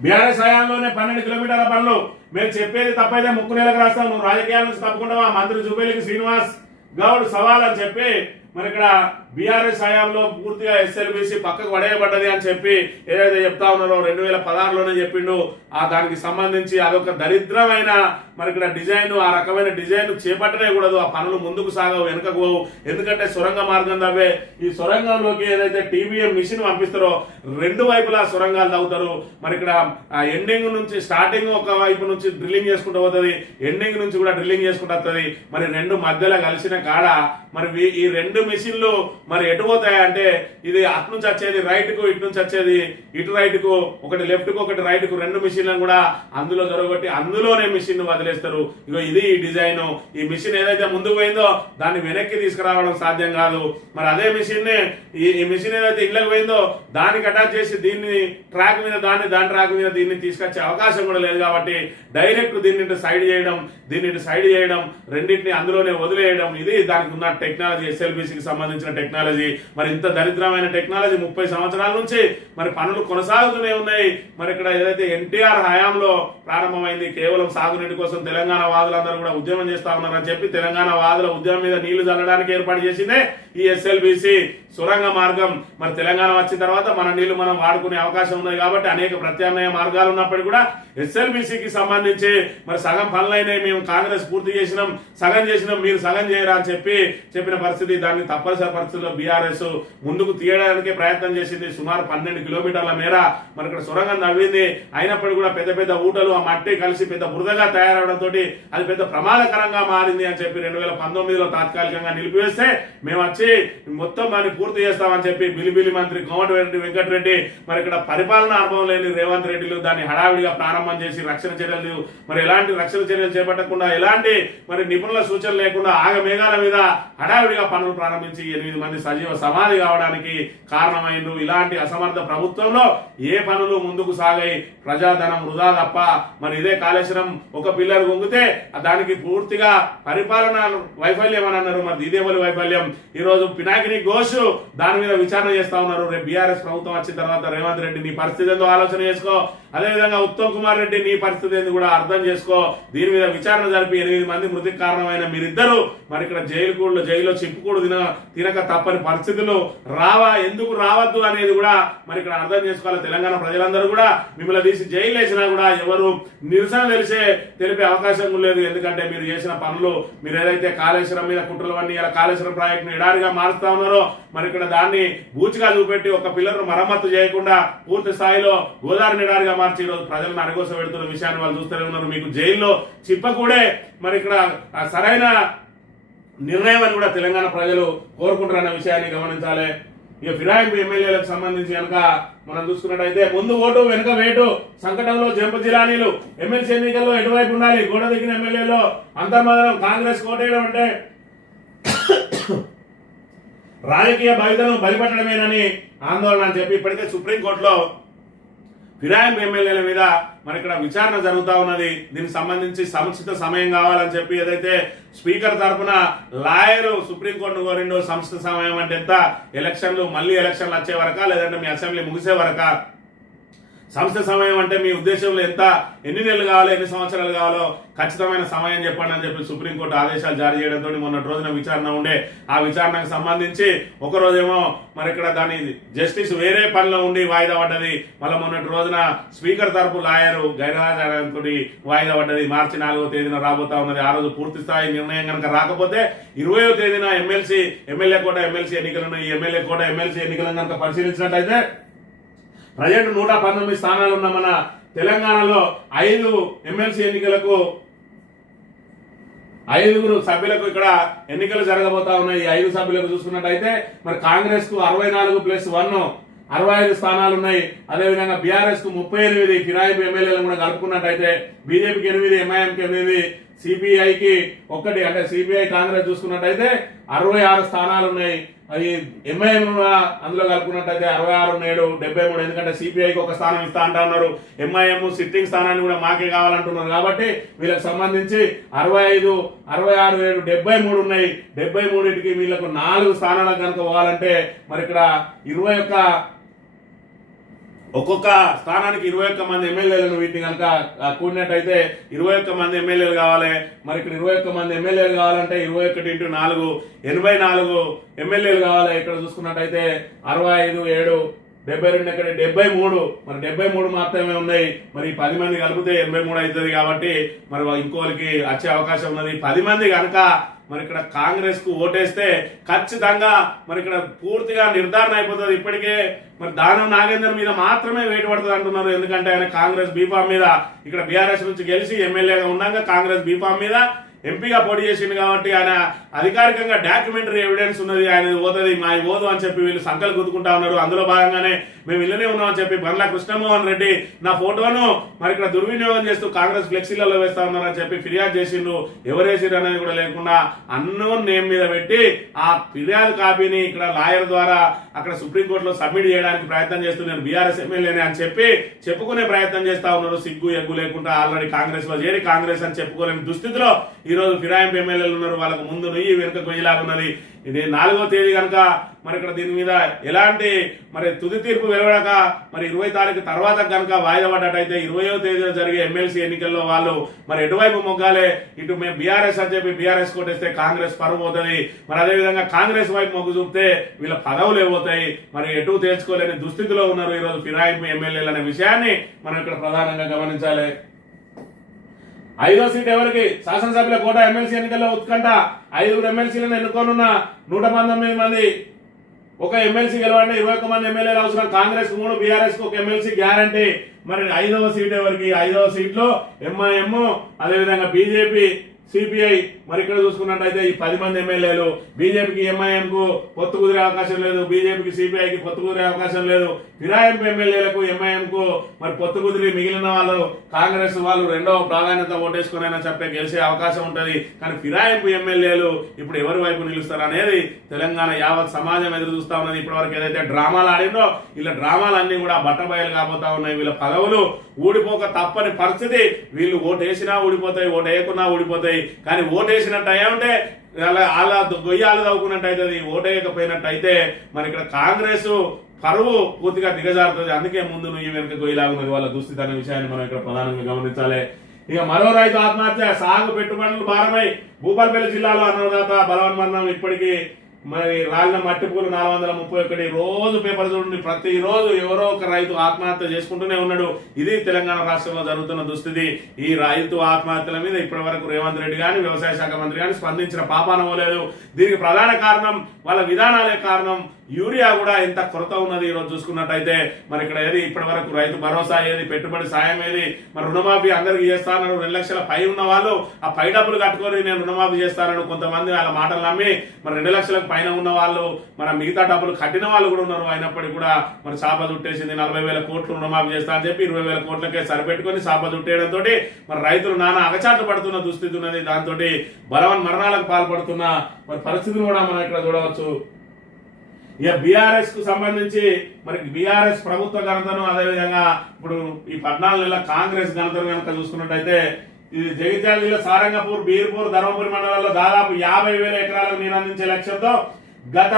బీఆర్ఎస్ హయాంలోనే 12 కిలోమీటర్ల పనులు మేము చెప్పేది తప్పైతే ముక్కు నెలకు రాస్తాం, నువ్వు రాజకీయాల నుంచి తప్పకుండా మంత్రి జుబేలికి శ్రీనివాస్ గౌడ్ సవాల్ అని చెప్పి మరి ఇక్కడ బీఆర్ఎస్ హయాంలో పూర్తిగా ఎస్ఎల్బీసీ పక్కకు పడేయబడ్డది అని చెప్పి ఏదైతే చెప్తా ఉన్నారో 2016లోనే చెప్పిండు. దానికి సంబంధించి అదొక దరిద్రమైన మరి ఇక్కడ డిజైన్, ఆ రకమైన డిజైన్ చేపట్టనే కూడదు. ఆ పనులు ముందుకు సాగవు, వెనుకకు పోవు. ఎందుకంటే సొరంగ మార్గం తవ్వే ఈ సొరంగంలోకి ఏదైతే టీబీఎం మిషన్ పంపిస్తారో 2 వైపులా సొరంగాలు తవ్వుతారు. మరి ఇక్కడ ఎండింగ్ నుంచి స్టార్టింగ్ ఒక వైపు నుంచి డ్రిల్లింగ్ చేసుకుంటూ పోతుంది, ఎండింగ్ నుంచి కూడా డ్రిల్లింగ్ చేసుకుంటూ వస్తుంది. మరి 2 మధ్యలో కలిసిన కాడ మరి ఈ 2 మిషన్లు మరి ఎటు పోతాయంటే ఇది అటు నుంచి వచ్చేది రైట్ కు, ఇటు నుంచి వచ్చేది ఇటు రైట్ కు, ఒకటి లెఫ్ట్ కు ఒకటి రైట్ కు 2 మిషన్లను కూడా అందులో జరగొట్టి అందులోనే మిషన్ వదిలేస్తారు. ఇగో ఇది ఈ డిజైన్. ఈ మిషన్ ఏదైతే ముందుకు పోయిందో దాన్ని వెనక్కి తీసుకురావడం సాధ్యం కాదు. మరి అదే మిషన్ ఈ మిషన్ ఏదైతే ఇళ్ళకి పోయిందో దానికి అటాచ్ చేసి దీన్ని ట్రాక్ మీద దాని ట్రాక్ మీద దీన్ని తీసుకొచ్చే అవకాశం కూడా లేదు. కాబట్టి డైరెక్ట్ దీన్ని సైడ్ చేయడం, దీన్ని సైడ్ చేయడం, రెండింటిని అందులోనే వదిలేయడం, ఇది దానికి ఉన్న టెక్నాలజీ, ఎస్ఎల్బీసీకి సంబంధించిన టెక్నాలజీ. మరి ఇంత దరిద్రమైన టెక్నాలజీ 30 సంవత్సరాల నుంచి మరి పనులు కొనసాగుతూనే ఉన్నాయి. మరి ఇక్కడ ఏదైతే ఎన్టీఆర్ హయాంలో ప్రారంభమైంది కేవలం సాగునీటి కోసం తెలంగాణ వాదులందరూ కూడా ఉద్యమం చేస్తా ఉన్నారని చెప్పి తెలంగాణ వాదుల ఉద్యమం మీద నీళ్లు చల్లడానికి ఏర్పాటు చేసిందే ఈ ఎస్ఎల్బీసీ సొరంగ మార్గం. మరి తెలంగాణ వచ్చిన తర్వాత మన నీళ్లు మనం వాడుకునే అవకాశం ఉంది కాబట్టి అనేక ప్రత్యామ్నాయ మార్గాలు ఉన్నప్పటికీ కూడా ఎస్ఎల్బీసీకి సంబంధించి మరి సగం పనులైనాయి, మేము కాంగ్రెస్ పూర్తి చేసినాం, సగం చేసినాం, మీరు సగం చేయరా అని చెప్పిన పరిస్థితి. దాన్ని తప్పనిసరి పరిస్థితుల్లో బీఆర్ఎస్ ముందుకు తీయడానికి ప్రయత్నం చేసింది. సుమారు 12 కిలోమీటర్ల మేర మరి ఇక్కడ సొరంగం నవ్వింది. అయినప్పటికీ కూడా పెద్ద పెద్ద ఊటలు, ఆ మట్టి కలిసి పెద్ద బురదగా తయారవడంతో అది పెద్ద ప్రమాదకరంగా మారింది అని చెప్పి 2019లో తాత్కాలికంగా నిలిపివేస్తే మేము వచ్చి మొత్తం దాన్ని పూర్తి చేస్తామని చెప్పి బిలిబిలి మంత్రి కోమటిరెడ్డి వెంకటరెడ్డి మరి ఇక్కడ పరిపాలన అనుభవం లేని రేవంత్ రెడ్డిలు దాన్ని హడావిడిగా ప్రారంభం చేసి రక్షణ చర్యలు మరి ఎలాంటి రక్షణ చర్యలు చేపట్టకుండా ఎలాంటి మరి నిపుణుల సూచన లేకుండా ఆగమేఘాల మీద హడావిడిగా పనులు ప్రారంభించి 8 మంది సజీవ సమాధి కావడానికి కారణమైంది. ఇలాంటి అసమర్థ ప్రభుత్వంలో ఏ పనులు ముందుకు సాగాయి? ప్రజాధనం వృధా తప్ప. మరి ఇదే కాళేశ్వరం ఒక పిల్లర్ గుంగితే దానికి పూర్తిగా పరిపాలన వైఫల్యం అని అన్నారు. మరి ఇదేమో వైఫల్యం. ఈ రోజు పినాకిని ఘోష్ దాని మీద విచారణ చేస్తా ఉన్నారు. రేపు బీఆర్ఎస్ ప్రభుత్వం వచ్చిన తర్వాత రేవంత్ రెడ్డి నీ పరిస్థితి ఏందో ఆలోచన చేసుకో. అదేవిధంగా ఉత్తమ్ కుమార్ రెడ్డి నీ పరిస్థితి ఏంది కూడా అర్థం చేసుకో. దీని మీద విచారణ జరిపి 8 మంది మృతికి కారణమైన మీరిద్దరు మరి ఇక్కడ జైల్లో చెప్పుకూడు తినక తప్పని పరిస్థితులు ఎందుకు రావద్దు అనేది కూడా మరి ఇక్కడ అర్థం చేసుకోవాలి. తెలంగాణ ప్రజలందరూ కూడా మిమ్మల్ని తీసి జైలు వేసినా కూడా ఎవరు నిరసన తెలిపే అవకాశం లేదు. ఎందుకంటే మీరు చేసిన పనులు, మీరు ఏదైతే కాళేశ్వరం మీద కుట్రలవన్నీ ఇలా కాళేశ్వరం ప్రాజెక్టును ఎడారిగా మారుస్తా ఉన్నారో మరి ఇక్కడ దాన్ని బూచిగా చూపెట్టి ఒక పిల్లర్ను మరమ్మత్తు చేయకుండా పూర్తి స్థాయిలో గోదావరి ఎడారిగా మార్చి ఈరోజు ప్రజలను అడగోస పెడుతున్న విషయాన్ని వాళ్ళు చూస్తూనే ఉన్నారు. మీకు జైల్లో చిప్పకూడే మరి ఇక్కడ సరైన నిర్ణయం అని కూడా తెలంగాణ ప్రజలు కోరుకుంటారన్న విషయాన్ని గమనించాలి. ఇక ఫిరాయింపు ఎమ్మెల్యేలకు సంబంధించి కనుక మనం చూసుకున్నట్టయితే ముందు ఓటు వెనుక వేటు సంకటంలో జంప జిలానీలు. ఎమ్మెల్సీ ఎన్నికల్లో ఎటువైపు ఉండాలి? గోడ దిగిన ఎమ్మెల్యేలో అంతర్మదనం. కాంగ్రెస్ కోటేయడం అంటే రాజకీయ బాధ్యతను బలిపట్టడమేనని ఆందోళన అని చెప్పి ఇప్పటికే సుప్రీంకోర్టులో ఫిరాయింపు ఎమ్మెల్యేల మీద మరి ఇక్కడ విచారణ జరుగుతూ ఉన్నది. దీనికి సంబంధించి సముచిత సమయం కావాలని చెప్పి ఏదైతే స్పీకర్ తరఫున లాయర్ సుప్రీంకోర్టును కోరిండో సముచిత సమయం అంటే ఎంత? మళ్ళీ ఎలక్షన్లు వచ్చే వరకా లేదంటే మీ అసెంబ్లీ ముగిసే వరకా? సంస్థ సమయం అంటే మీ ఉద్దేశంలో ఎన్ని నెలలు కావాలో, ఎన్ని సంవత్సరాలు కావాలో ఖచ్చితమైన సమయం చెప్పండి అని చెప్పి సుప్రీంకోర్టు ఆదేశాలు జారీ చేయడంతో మొన్నటి రోజున విచారణ ఉండే. ఆ విచారణకు సంబంధించి ఒక రోజేమో మరి ఇక్కడ దాని జస్టిస్ వేరే పనిలో ఉండి వాయిదా పడ్డది. మళ్ళీ మొన్నటి రోజున స్పీకర్ తరపు లాయర్ గైర్హాజరంతో వాయిదా పడ్డది. మార్చి 4వ తేదీన రాబోతా ఉన్నది. ఆ రోజు పూర్తి స్థాయి నిర్ణయం కనుక రాకపోతే 20వ తేదీన ఎమ్మెల్యే కోట ఎమ్మెల్సీ ఎన్నికలను ఈ ఎమ్మెల్యే కోట ఎమ్మెల్సీ ఎన్నికలను కనుక పరిశీలించినట్టయితే ప్రజెంట్ 119 స్థానాలు ఉన్న మన తెలంగాణలో 5 ఎమ్మెల్సీ ఎన్నికలకు 5 సభ్యులకు ఇక్కడ ఎన్నికలు జరగబోతా ఉన్నాయి. ఈ 5 సభ్యులకు చూసుకున్నట్టయితే మరి కాంగ్రెస్ కు 64+1 65 స్థానాలు ఉన్నాయి. అదేవిధంగా బీఆర్ఎస్ కు 38 ఫిరాయింపు ఎమ్మెల్యేలు కూడా కలుపుకున్నట్టయితే బీజేపీకి 8, ఎంఐఎంకి 8, సిపిఐకి ఒక్కటి, అంటే సిపిఐ కాంగ్రెస్ చూసుకున్నట్టయితే 66 స్థానాలు ఉన్నాయి. అది ఎంఐఎం అందులో కలుపుకున్నట్టయితే 66 7 73. ఎందుకంటే సిపిఐకి ఒక స్థానం ఇస్తా అంటున్నారు, ఎంఐఎం సిట్టింగ్ స్థానాన్ని కూడా మాకే కావాలంటున్నారు. కాబట్టి వీళ్ళకి సంబంధించి 65 66 7 73 ఉన్నాయి. 73కి వీళ్ళకు 4 స్థానాలకు కనుక పోవాలంటే మరి ఇక్కడ 21 ఒక్కొక్క స్థానానికి 21 మంది ఎమ్మెల్యేలను వీటిని కనుక కూడినట్టయితే 21 మంది ఎమ్మెల్యేలు కావాలి. మరి ఇక్కడ 21 మంది ఎమ్మెల్యేలు కావాలంటే 21 × 4 84 ఎమ్మెల్యేలు కావాలి. ఇక్కడ చూసుకున్నట్టయితే 65 7 72 ఎక్కడ 73. మరి 73 మాత్రమే ఉన్నాయి. మరి 10 మంది కలిపితే 83 అవుతుంది. కాబట్టి మరి ఇంకోరికి వచ్చే అవకాశం ఉన్నది. 10 మంది కనుక మరి ఇక్కడ కాంగ్రెస్ కు ఓటేస్తే ఖచ్చితంగా మరి ఇక్కడ పూర్తిగా నిర్ధారణ అయిపోతుంది. ఇప్పటికే మరి దానం నాగేందర్ మీద మాత్రమే వేటు పడుతుంది అంటున్నారు. ఎందుకంటే ఆయన కాంగ్రెస్ బీఫామ్ మీద ఇక్కడ బీఆర్ఎస్ నుంచి గెలిచి ఎమ్మెల్యేగా ఉండగా కాంగ్రెస్ బీఫామ్ మీద ఎంపీగా పోటీ చేసిండు. కాబట్టి ఆయన అధికారికంగా డాక్యుమెంటరీ ఎవిడెన్స్ ఉన్నది, ఆయన పోతుంది మా ఓదు అని చెప్పి వీళ్ళు సంకలు గుద్దుకుంటా ఉన్నారు. అందులో భాగంగానే మేము ఇల్లనే ఉన్నామని చెప్పి బండ్ల కృష్ణమోహన్ రెడ్డి నా ఫోటోను మరి ఇక్కడ దుర్వినియోగం చేస్తూ కాంగ్రెస్ ఫ్లెక్సీలలో వేస్తా ఉన్నారని చెప్పి ఫిర్యాదు చేసిండు. ఎవరేసిరు అనేది కూడా లేకుండా అన్నోన్ నేమ్ మీద పెట్టి ఆ ఫిర్యాదు కాపీని ఇక్కడ లాయర్ ద్వారా అక్కడ సుప్రీంకోర్టులో సబ్మిట్ చేయడానికి ప్రయత్నం చేస్తున్నారు. బీఆర్ఎస్ ఎమ్మెల్యేనే అని చెప్పి చెప్పుకునే ప్రయత్నం చేస్తా ఉన్నారు. సిగ్గు ఎగ్గు లేకుండా ఆల్రెడీ కాంగ్రెస్ లో చేరి కాంగ్రెస్ అని చెప్పుకోలేని దుస్థితిలో ఈ రోజు ఫిరాయింపు ఎమ్మెల్యేలు ఉన్నారు. వాళ్ళకు ముందు నుయ్యి వెనుక గొయ్యిలాగా ఉన్నది. ఇది 4వ తేదీ కనుక మరి ఇక్కడ దీని మీద ఎలాంటి మరి తుది తీర్పు వెలువడక మరి 20 తారీఖు తర్వాత కనుక వాయిదా పడ్డట్టయితే 20వ తేదీన జరిగే ఎమ్మెల్సీ ఎన్నికల్లో వాళ్ళు మరి ఎటువైపు మొగ్గాలే, ఇటు మేము బీఆర్ఎస్ అని చెప్పి బీఆర్ఎస్ కొట్టేస్తే కాంగ్రెస్ పరువు పోతుంది. మరి అదేవిధంగా కాంగ్రెస్ వైపు మొగ్గు చూపితే వీళ్ళ పదవులు ఏమవుతాయి, మరి ఎటు తేల్చుకోలేని దుస్థితిలో ఉన్నారు ఈ రోజు ఫిరాయింపు ఎమ్మెల్యేలు అనే విషయాన్ని మనం ఇక్కడ ప్రధానంగా గమనించాలి. 5వ సీట్ ఎవరికి? శాసనసభ్యుల కోట ఎమ్మెల్సీ ఎన్నికల్లో ఉత్కంఠ. 5 ఎమ్మెల్సీలను ఎన్నుకోనున్న 119 మంది. ఒక ఎమ్మెల్సీ గెలవండి, 21 మంది ఎమ్మెల్యేలు అవసరం. కాంగ్రెస్ 3, బీఆర్ఎస్ కు 1 ఎమ్మెల్సీ గ్యారంటీ. మరి 5వ సీట్ ఎవరికి? 5వ సీట్లో ఎంఐఎం, అదేవిధంగా బీజేపీ, సిపిఐ. మరి ఇక్కడ చూసుకున్నట్టయితే ఈ 10 మంది ఎమ్మెల్యేలు. బీజేపీకి ఎంఐఎం కు పొత్తు కుదిరే అవకాశం లేదు, బీజేపీకి సిపిఐకి పొత్తు కుదిరే అవకాశం లేదు. ఫిరాయింపు ఎమ్మెల్యేలకు ఎంఐఎం కు మరి పొత్తు కుదిరి మిగిలిన వాళ్ళు కాంగ్రెస్ వాళ్ళు 2వ ప్రాధాన్యత ఓటేసుకునైనా చెప్పే గెలిచే అవకాశం ఉంటది. కానీ ఫిరాయింపు ఎమ్మెల్యేలు ఇప్పుడు ఎవరి వైపు నిలుస్తారు అనేది తెలంగాణ యావత్ సమాజం ఎదురు చూస్తా ఉన్నది. ఇప్పటి వరకు ఏదైతే డ్రామాలు ఆడిందో ఇలా డ్రామాలన్నీ కూడా బట్టబయలు కాబోతా ఉన్నాయి. వీళ్ళ పదవులు ఊడిపోక తప్పని పరిస్థితి. వీళ్ళు ఓటేసినా ఊడిపోతాయి, ఓటేయకున్నా ఊడిపోతాయి. కానీ ఓటేసినట్టు అయ్యంటే అలా గొయ్యాలు తవ్వుకున్నట్టు అవుతుంది. ఓటేయకపోయినట్టయితే మరి ఇక్కడ కాంగ్రెస్ పరువు పూర్తిగా దిగజారుతుంది. అందుకే ముందు నువ్వు వెనుక గొయ్యిలాగున్నది వాళ్ళ దుస్థితి అనే విషయాన్ని మనం ఇక్కడ ప్రధానంగా గమనించాలి. ఇక మరో రైతు ఆత్మహత్య. సాగు పెట్టుబడులు భారమై భూపాలపల్లి జిల్లాలో అన్నదాత బలవన్మరణం. ఇప్పటికీ మరి రాలిన మట్టి పూలు 431. రోజు పేపర్ చూడండి, ప్రతిరోజు ఎవరో ఒక రైతు ఆత్మహత్య చేసుకుంటూనే ఉన్నాడు. ఇది తెలంగాణ రాష్ట్రంలో జరుగుతున్న దుస్థితి. ఈ రైతు ఆత్మహత్యల మీద ఇప్పటి వరకు రేవంత్ రెడ్డి గాని వ్యవసాయ శాఖ మంత్రి గాని స్పందించిన పాపాన పోలేదు. దీనికి ప్రధాన కారణం వాళ్ళ విధానాలే కారణం. యూరియా కూడా ఎంత కొరత ఉన్నది ఈ రోజు చూసుకున్నట్టయితే. మరి ఇక్కడ ఏది ఇప్పటి వరకు రైతు భరోసా ఏది, పెట్టుబడి సాయం ఏది, మరి రుణమాఫీ అందరికి చేస్తానని 2 లక్షల పై ఉన్న వాళ్ళు ఆ పై డబ్బులు కట్టుకొని నేను రుణమాఫీ చేస్తానని కొంతమంది వాళ్ళ మాటలు నమ్మి మరి 2 లక్షలకు పైన ఉన్న వాళ్ళు మరి మిగతా డబ్బులు కట్టిన వాళ్ళు కూడా ఉన్నారు. అయినప్పటికీ కూడా మరి చాప చుట్టేసింది. 40,000 కోట్లు రుణమాఫీ చేస్తా అని చెప్పి 20,000 కోట్లకే సరిపెట్టుకొని చాప చుట్టేయడంతో మరి రైతులు నానా అగచాట్లు పడుతున్న దుస్థితి ఉన్నది. దాంతో బలవన్ మరణాలకు పాల్పడుతున్న మరి పరిస్థితిని కూడా మనం ఇక్కడ చూడవచ్చు. ఇక బీఆర్ఎస్ కు సంబంధించి మరి బీఆర్ఎస్ ప్రభుత్వ ఘనతను, అదేవిధంగా ఇప్పుడు ఈ 14 నెలల కాంగ్రెస్ ఘనతను కనుక చూసుకున్నట్టయితే ఇది జగిత్యాల జిల్లా సారంగపూర్, బీర్పూర్, ధర్మపురి మండలాల్లో దాదాపు 50,000 ఎకరాలకు నీరు అందించే లక్ష్యంతో గత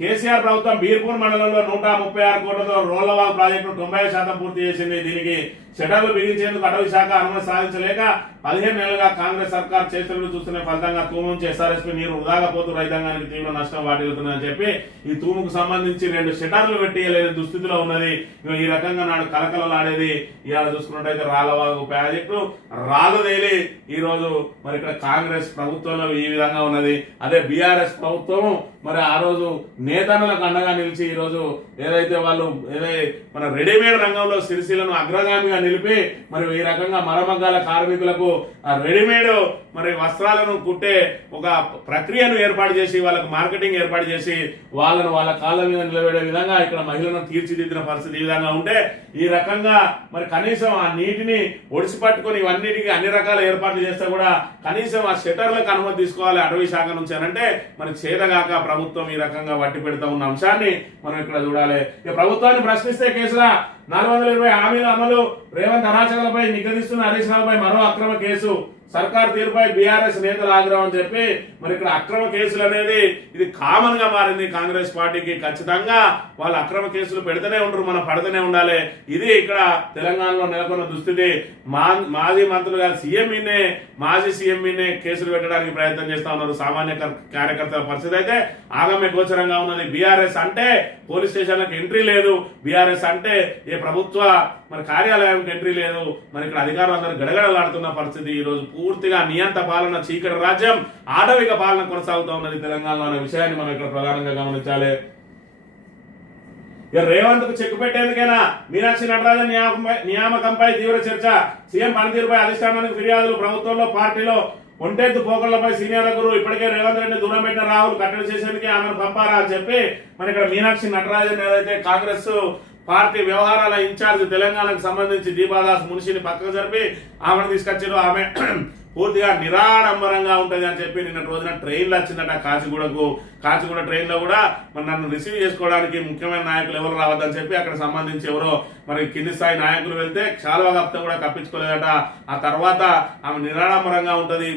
కేసీఆర్ ప్రభుత్వం బీర్పూర్ మండలంలో 136 కోట్లతో రోళ్లవాగు ప్రాజెక్టును 90% పూర్తి చేసింది. దీనికి షటర్లు బిగించేందుకు అటవీ శాఖ అనుమతి సాధించలేక 15 నెలలుగా కాంగ్రెస్ సర్కార్ చేతులు చూస్తున్న ఫలితంగా తూము నుంచి ఎస్ఆర్ఎస్పీ నీరు వృధాగా పోతూ రైతాంగానికి తీవ్ర నష్టం వాటిల్లుతుందని చెప్పి ఈ తూముకు సంబంధించి 2 షటర్లు పెట్టియలేని దుస్థితిలో ఉన్నది. ఈ రకంగా నాడు కలకలలాడేది. ఇవాళ చూసుకున్నట్టయితే రాళ్లవాగు ప్రాజెక్టు రాళ్ళదేలి ఈ రోజు మరి ఇక్కడ కాంగ్రెస్ ప్రభుత్వంలో ఈ విధంగా ఉన్నది. అదే బీఆర్ఎస్ ప్రభుత్వం మరి ఆ రోజు నేతన్నలకు అండగా నిలిచి ఈ రోజు ఏదైతే వాళ్ళు మన రెడీమేడ్ రంగంలో సిరిసిల్లను అగ్రగామిగా నిలిపి మరి ఈ రకంగా మరమగ్గాల కార్మికులకు రెడీమేడ్ మరి వస్త్రాలను కుట్టే ఒక ప్రక్రియను ఏర్పాటు చేసి వాళ్ళకు మార్కెటింగ్ ఏర్పాటు చేసి వాళ్ళ కాళ్ళ మీద నిలబెడే విధంగా ఇక్కడ మహిళలను తీర్చిదిద్దిన పరిస్థితి ఈ విధంగా ఉంటే ఈ రకంగా మరి కనీసం ఆ నీటిని ఒడిసి పట్టుకొని ఇవన్నిటికీ అన్ని రకాల ఏర్పాట్లు చేస్తే కూడా కనీసం ఆ షట్టర్లకు అనుమతి తీసుకోవాలి అటవీ శాఖ నుంచి అంటే మరి చేతగాక ప్రభుత్వం ఈ రకంగా వట్టి పెడతా ఉన్న అంశాన్ని మనం ఇక్కడ చూడాలి. ఇక ప్రభుత్వాన్ని ప్రశ్నిస్తే కేసుల 420 హామీల అమలు, రేవంత్ అరాచకాలపై నిగదిస్తున్న హరీష్ రావుపై మరో అక్రమ కేసు, సర్కార్ తీరుపై బీఆర్ఎస్ నేతల ఆగ్రహం అని చెప్పి మరి ఇక్కడ అక్రమ కేసులు అనేది ఇది కామన్ గా మారింది కాంగ్రెస్ పార్టీకి. ఖచ్చితంగా వాళ్ళు అక్రమ కేసులు పెడితేనే ఉంటారు, మనం పడుతూనే ఉండాలి. ఇది ఇక్కడ తెలంగాణలో నెలకొన్న దుస్థితి. మాజీ మంత్రులుగా మాజీ సీఎంఈనే కేసులు పెట్టడానికి ప్రయత్నం చేస్తా ఉన్నారు. సామాన్య కార్యకర్తల పరిస్థితి అయితే ఆగమ్య గోచరంగా ఉన్నది. బీఆర్ఎస్ అంటే పోలీస్ స్టేషన్లకు ఎంట్రీ లేదు, బీఆర్ఎస్ అంటే ఏ ప్రభుత్వ మరి కార్యాలయానికి ఎంట్రీ లేదు. మరి ఇక్కడ అధికారులు అందరూ గడగడలాడుతున్న పరిస్థితి. ఈ రోజు పూర్తిగా నియంత పాలన, చీకటి రాజ్యం, ఆటవిక పాలన కొనసాగుతూ ఉన్నది తెలంగాణలో అనే విషయాన్ని మనం ఇక్కడ ప్రధానంగా గమనించాలి. ఇక రేవంత్ కు చెక్ పెట్టేందుకైనా మీనాక్షి నటరాజన్ నియామకంపై తీవ్ర చర్చ, సీఎం పనితీరుపై అధిష్టానానికి ఫిర్యాదులు, ప్రభుత్వంలో పార్టీలో ఒంటెత్తు పోకళ్లపై సీనియర్ గురు ఇప్పటికే రేవంత్ రెడ్డి దూరం పెట్టిన రాహుల్ కట్టడి చేసేందుకే ఆమెను పంపారా అని చెప్పి మరి ఇక్కడ మీనాక్షి నటరాజన్ ఏదైతే కాంగ్రెస్ పార్టీ వ్యవహారాల ఇన్ఛార్జ్ తెలంగాణకు సంబంధించి దీపాదాస్ మున్షిని పక్కకు జరిపి ఆమెను తీసుకొచ్చారు. ఆమె పూర్తిగా నిరాడంబరంగా ఉంటది అని చెప్పి నిన్న రోజున ట్రైన్లో వచ్చిందట కాచిగూడ ట్రైన్ లో కూడా మరి నన్ను రిసీవ్ చేసుకోవడానికి ముఖ్యమైన నాయకులు ఎవరు రావద్దని చెప్పి అక్కడ సంబంధించి ఎవరో మరి కింది స్థాయి నాయకులు వెళ్తే చాలా కప్తా కూడా కప్పించుకోలేదట. ఆ తర్వాత ఆమె నిరాడంబరంగా ఉంటది,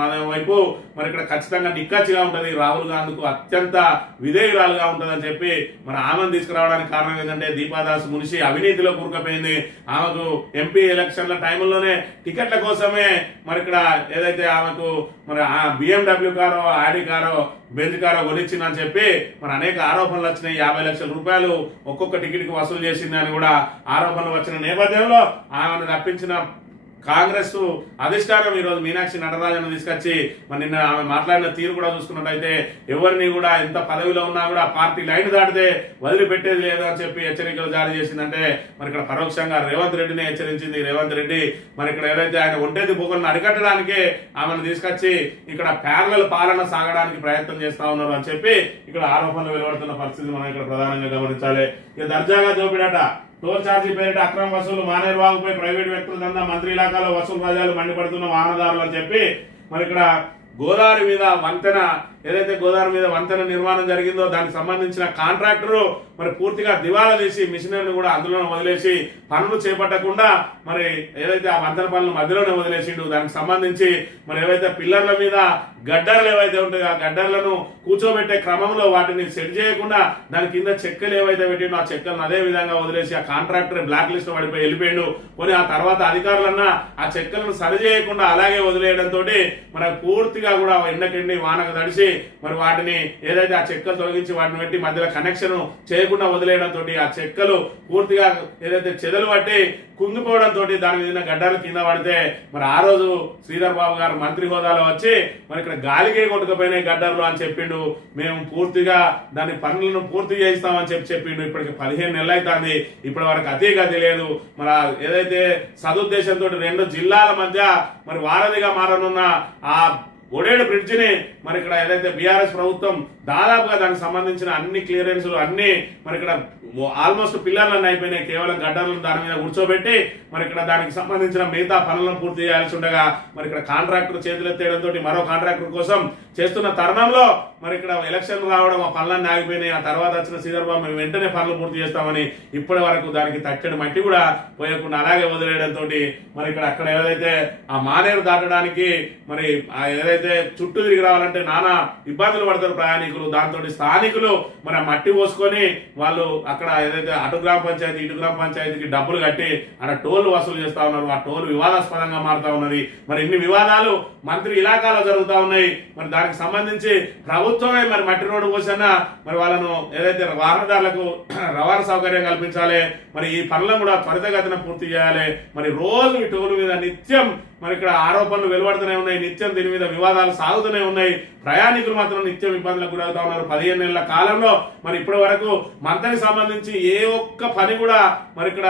మన వైపు మరి ఇక్కడ ఖచ్చితంగా నిక్కచ్చిగా ఉంటది, రాహుల్ గాంధీకు అత్యంత విధేయురాలుగా ఉంటది అని చెప్పి మరి ఆమెను తీసుకురావడానికి కారణం ఏంటంటే దీపాదాస్ మునిషి అవినీతిలో కూరుకుపోయింది. ఆమెకు ఎంపీ ఎలక్షన్ల టైంలోనే టికెట్ల కోసమే మరి ఇక్కడ ఏదైతే ఆమెకు మరి BMW కారో, ఆడి కారో, బెంజ్ కారో కొనిచ్చిందని చెప్పి మరి అనేక ఆరోపణలు వచ్చినాయి. 50 లక్షల రూపాయలు ఒక్కొక్క టికెట్ కి వసూలు చేసిందని కూడా ఆరోపణలు వచ్చిన నేపథ్యంలో ఆమెను రప్పించిన కాంగ్రెస్ అధిష్టానం ఈ రోజు మీనాక్షి నటరాజన్ తీసుకొచ్చి మరి నిన్న ఆమె మాట్లాడిన తీరు కూడా చూసుకున్నట్టయితే ఎవరిని కూడా ఎంత పదవిలో ఉన్నా కూడా పార్టీ లైన్ దాటితే వదిలిపెట్టేది లేదు అని చెప్పి హెచ్చరికలు జారీ చేసిందంటే మరి ఇక్కడ పరోక్షంగా రేవంత్ రెడ్డిని హెచ్చరించింది. రేవంత్ రెడ్డి మరి ఇక్కడ ఏదైతే ఆయన ఒంటేది పోగొలను అరికట్టడానికి ఆమెను తీసుకొచ్చి ఇక్కడ ప్యారలల్ పాలన సాగడానికి ప్రయత్నం చేస్తా ఉన్నారు అని చెప్పి ఇక్కడ ఆరోపణలు వెలువడుతున్న పరిస్థితి మనం ఇక్కడ ప్రధానంగా గమనించాలి. ఇక దర్జాగా దోపిడట, టోల్ ఛార్జీ పేరిట అక్రమ వసూలు, మానేర్వాగుపై ప్రైవేట్ వ్యక్తుల దందా, మంత్రి ఇలాకాలో వసూలు రాజాలు మండిపడుతున్న వాహనదారులు అని చెప్పి మరి ఇక్కడ గోదావరి మీద వంతెన ఏదైతే గోదావరి మీద వంతెన నిర్మాణం జరిగిందో దానికి సంబంధించిన కాంట్రాక్టరు మరి పూర్తిగా దివాలా తీసి మిషనరీని కూడా అందులో వదిలేసి పనులు చేపట్టకుండా మరి ఏదైతే ఆ వంతెన పనులు మధ్యలోనే వదిలేసిండు. దానికి సంబంధించి మరి ఏవైతే పిల్లర్ల మీద గడ్డర్లు ఏవైతే ఉంటాయో ఆ గడ్డర్లను కూర్చోబెట్టే క్రమంలో వాటిని సెట్ చేయకుండా దాని కింద చెక్కలు ఏవైతే పెట్టిండో ఆ చెక్కలను అదే విధంగా వదిలేసి ఆ కాంట్రాక్టర్ బ్లాక్ లిస్ట్ పడిపోయి వెళ్ళిపోయిండు. పోనీ ఆ తర్వాత అధికారులన్నా ఆ చెక్కలను సరి చేయకుండా అలాగే వదిలేయడంతో మనకు పూర్తిగా కూడా ఎండకెండి వానకు తడిసి మరి వాటిని ఏదైతే ఆ చెక్కలు తొలగించి వాటిని పెట్టి మధ్యలో కనెక్షన్ చేయకుండా వదిలేయడంతో ఆ చెక్కలు పూర్తిగా ఏదైతే చెదలు పట్టి కుంగిపోవడంతో దాని మీద గడ్డలు కింద పడితే మరి ఆ రోజు శ్రీధర్ బాబు గారు మంత్రి హోదాలో వచ్చి మరి ఇక్కడ గాలికే కొట్టుకుపోయినాయి గడ్డర్లు అని చెప్పిండు. మేము పూర్తిగా దాని పనులను పూర్తి చేయిస్తామని చెప్పిండు. ఇప్పటికి 15 నెలలు అవుతుంది, ఇప్పటి వరకు అతీగతి లేదు. మరి ఏదైతే సదుద్దేశంతో 2 జిల్లాల మధ్య మరి వారధిగా మారనున్న ఆ ఓడేడు బ్రిడ్జిని మరి ఇక్కడ ఏదైతే బీఆర్ఎస్ ప్రభుత్వం దాదాపుగా దానికి సంబంధించిన అన్ని క్లియరెన్స్లు అన్ని మరి ఇక్కడ ఆల్మోస్ట్ పిల్లర్లన్నీ అయిపోయినాయి, కేవలం గడ్డర్లను దాని మీద కూర్చోబెట్టి మరి ఇక్కడ దానికి సంబంధించిన మిగతా పనులను పూర్తి చేయాల్సి ఉండగా మరి ఇక్కడ కాంట్రాక్టర్ చేతులెత్తేయడంతో మరో కాంట్రాక్టర్ కోసం చేస్తున్న తరుణంలో మరి ఇక్కడ ఎలక్షన్లు రావడం ఆ పనులన్నీ ఆగిపోయినాయి. ఆ తర్వాత వచ్చిన శ్రీధర్బాబు మేము వెంటనే పనులు పూర్తి చేస్తామని ఇప్పటి వరకు దానికి తక్కడి మట్టి కూడా పోయకుండా అలాగే వదిలేయడంతో మరి ఇక్కడ అక్కడ ఏదైతే ఆ మానేరు దాటడానికి మరి ఏదైతే చుట్టూ తిరిగి రావాలంటే నానా ఇబ్బందులు పడతారు ప్రయాణికులు. దాంతో స్థానికులు మరి ఆ మట్టి పోసుకొని వాళ్ళు అక్కడ ఏదైతే అటు గ్రామ పంచాయతీ ఇటు గ్రామ పంచాయతీకి డబ్బులు కట్టి అక్కడ టోల్ వసూలు చేస్తా ఉన్నారు. ఆ టోల్ వివాదాస్పదంగా మారుతా ఉన్నది. మరి ఇన్ని వివాదాలు మంత్రి ఇలాకాలో జరుగుతా ఉన్నాయి. మరి దానికి సంబంధించి ప్రభుత్వమే మరి మట్టి రోడ్డు పోసన్నా మరి వాళ్ళను ఏదైతే వాహనదారులకు రవాణా సౌకర్యం కల్పించాలి, మరి ఈ పనులను కూడా త్వరితగతిన పూర్తి చేయాలి. మరి రోజు ఈ టోల్ మీద నిత్యం మరి ఇక్కడ ఆరోపణలు వెలువడుతూనే ఉన్నాయి, నిత్యం దీని మీద వివాదాలు సాగుతూనే ఉన్నాయి. ప్రయాణికులు మాత్రం నిత్యం ఇబ్బందులకు గురవుతా ఉన్నారు. 15 నెలల కాలంలో మరి ఇప్పటి వరకు మంతకి సంబంధించి ఏ ఒక్క పని కూడా మరి ఇక్కడ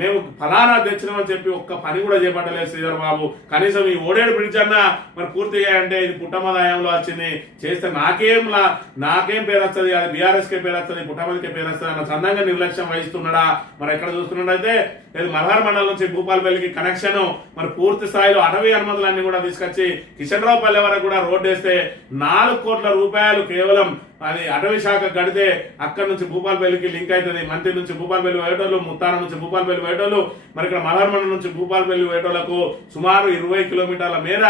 మేము ఫలానా తెచ్చినామని చెప్పి ఒక్క పని కూడా చేపట్టలేదు శ్రీధర్ బాబు. కనీసం ఈ ఓడేడు బ్రిడ్జ్ అన్నా మరి పూర్తి చేయాలంటే ఇది పుట్టమదాయంలో వచ్చింది, చేస్తే నాకేం పేరు వస్తుంది, అది బీఆర్ఎస్కే పేరు వస్తుంది, పుట్టమదికే పేరు వస్తుంది అన్న చందంగా నిర్లక్ష్యం వహిస్తున్నాడా. మరి ఎక్కడ చూస్తున్నట్టయితే ఇది మల్హార్ మండలం నుంచి భూపాలపల్లికి కనెక్షన్ మరి పూర్తి స్థాయిలో అటవీ అనుమతులన్నీ కూడా తీసుకొచ్చి కిషన్ రావు పల్లె వరకు కూడా రోడ్డు వేస్తే 4 కోట్ల రూపాయలు కేవలం అది అటవీ శాఖ గడితే అక్కడ నుంచి భూపాలపల్లికి లింక్ అవుతుంది. మంత్రి నుంచి భూపాలపల్లి వేటోళ్ళు, ముత్తారం నుంచి భూపాలపల్లి వేటోళ్ళు, మరి ఇక్కడ మల్హార్ మండలం నుంచి భూపాలపల్లి వేటోళ్లకు సుమారు 20 కిలోమీటర్ల మేర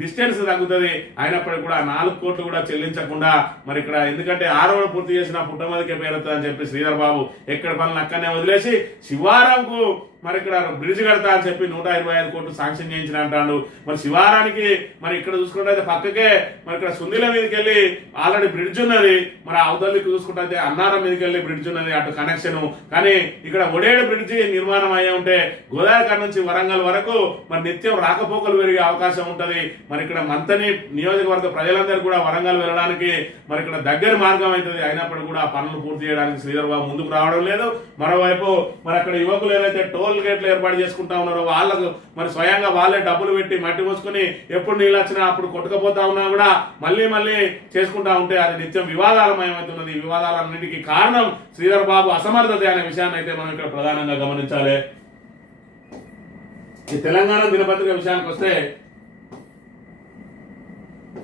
డిస్టెన్స్ తగ్గుతుంది. అయినప్పటికీ కూడా 4 కోట్లు కూడా చెల్లించకుండా మరి ఇక్కడ ఎందుకంటే 6 రోజులు పూర్తి చేసిన పుట్టమదికే పేరుతుంది అని చెప్పి శ్రీధర్ బాబు ఎక్కడ పనులు అక్కడనే వదిలేసి శివారాంకు మరి ఇక్కడ బ్రిడ్జ్ కడతా అని చెప్పి 125 కోట్లు శాంక్షన్ చేయించిన అంటాడు. మరి శివారానికి మరి ఇక్కడ చూసుకుంటే పక్కకే మరి ఇక్కడ సుందిల మీదకి వెళ్ళి ఆల్రెడీ బ్రిడ్జ్ ఉన్నది, మరి అవతలికి చూసుకుంటే అన్నారం మీదకి వెళ్ళి బ్రిడ్జ్ ఉన్నది అటు కనెక్షన్. కానీ ఇక్కడ ఒడేడు బ్రిడ్జ్ నిర్మాణం అయ్యే ఉంటే గోదావరి నుంచి వరంగల్ వరకు మరి నిత్యం రాకపోకలు పెరిగే అవకాశం ఉంటది. మరి ఇక్కడ మంతని నియోజకవర్గ ప్రజలందరూ కూడా వరంగల్ వెళ్ళడానికి మరి ఇక్కడ దగ్గర మార్గం అవుతుంది. అయినప్పటికీ కూడా ఆ పనులు పూర్తి చేయడానికి శ్రీధర్ బాబు ముందుకు రావడం లేదు. మరోవైపు మరి అక్కడ యువకులు ఏదైతే టోల్ గేట్లు ఏర్పాటు చేసుకుంటా ఉన్నారో వాళ్ళకు మరి స్వయంగా వాళ్ళే డబ్బులు పెట్టి మట్టి పోసుకుని ఎప్పుడు నీళ్ళు వచ్చినా అప్పుడు కొట్టుకపోతా ఉన్నా కూడా మళ్ళీ చేసుకుంటా ఉంటే అది నిత్యం వివాదాలమయమవుతున్నది. ఈ వివాదాలన్నిటికీ కారణం శ్రీధర్ బాబు అసమర్థత అనే విషయాన్ని అయితే మనం ఇక్కడ ప్రధానంగా గమనించాలి. ఈ తెలంగాణ దినపత్రిక విషయానికి వస్తే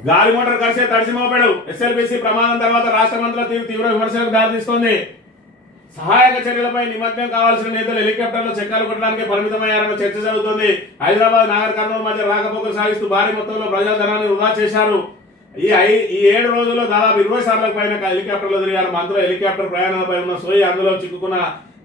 గాలి మోటార్ కలిసే తడిసి మోపాడు. ఎస్ఎల్బీసీ ప్రమాదం తర్వాత రాష్ట్రమంతా తీవ్ర విమర్శలకు దారితీస్తోంది. సహాయక చర్యలపై నిమగ్నం కావాల్సిన నేతలు హెలికాప్టర్లో చక్రాలు కొట్టడానికి పరిమితమయ్యారన్న చర్చ జరుగుతుంది. హైదరాబాద్ నాగర్ కర్నూలు మధ్య రాకపోకలు సాగిస్తూ భారీ మొత్తంలో ప్రజాధనాన్ని వృధా చేశారు. ఈ 7 రోజుల్లో దాదాపు 20 సార్లకు పైన హెలికాప్టర్లు తిరిగారు. మంత్రులు హెలికాప్టర్ ప్రయాణాలపై ఉన్న సోయి అందులో చిక్కుకున్న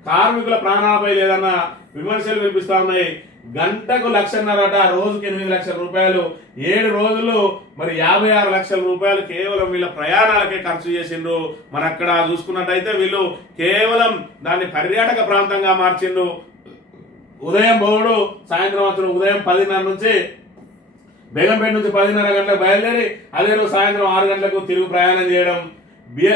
కార్మికుల ప్రాణాలపై లేదన్న విమర్శలు వినిపిస్తా ఉన్నాయి. గంటకు 1,50,000 రోజుకి 8 లక్షల రూపాయలు, 7 రోజులు మరి 56 లక్షల రూపాయలు కేవలం వీళ్ళ ప్రయాణాలకే ఖర్చు చేసిండ్రు. మరి అక్కడ చూసుకున్నట్టయితే వీళ్ళు కేవలం దాన్ని పర్యాటక ప్రాంతంగా మార్చిండ్రు. ఉదయం బోర్డు సాయంత్రం వచ్చుడు. ఉదయం 10:30 నుంచి బేగంపేట నుంచి 10:30 గంటలకు బయలుదేరి అదే రోజు సాయంత్రం 6 గంటలకు తిరుగు ప్రయాణం చేయడం.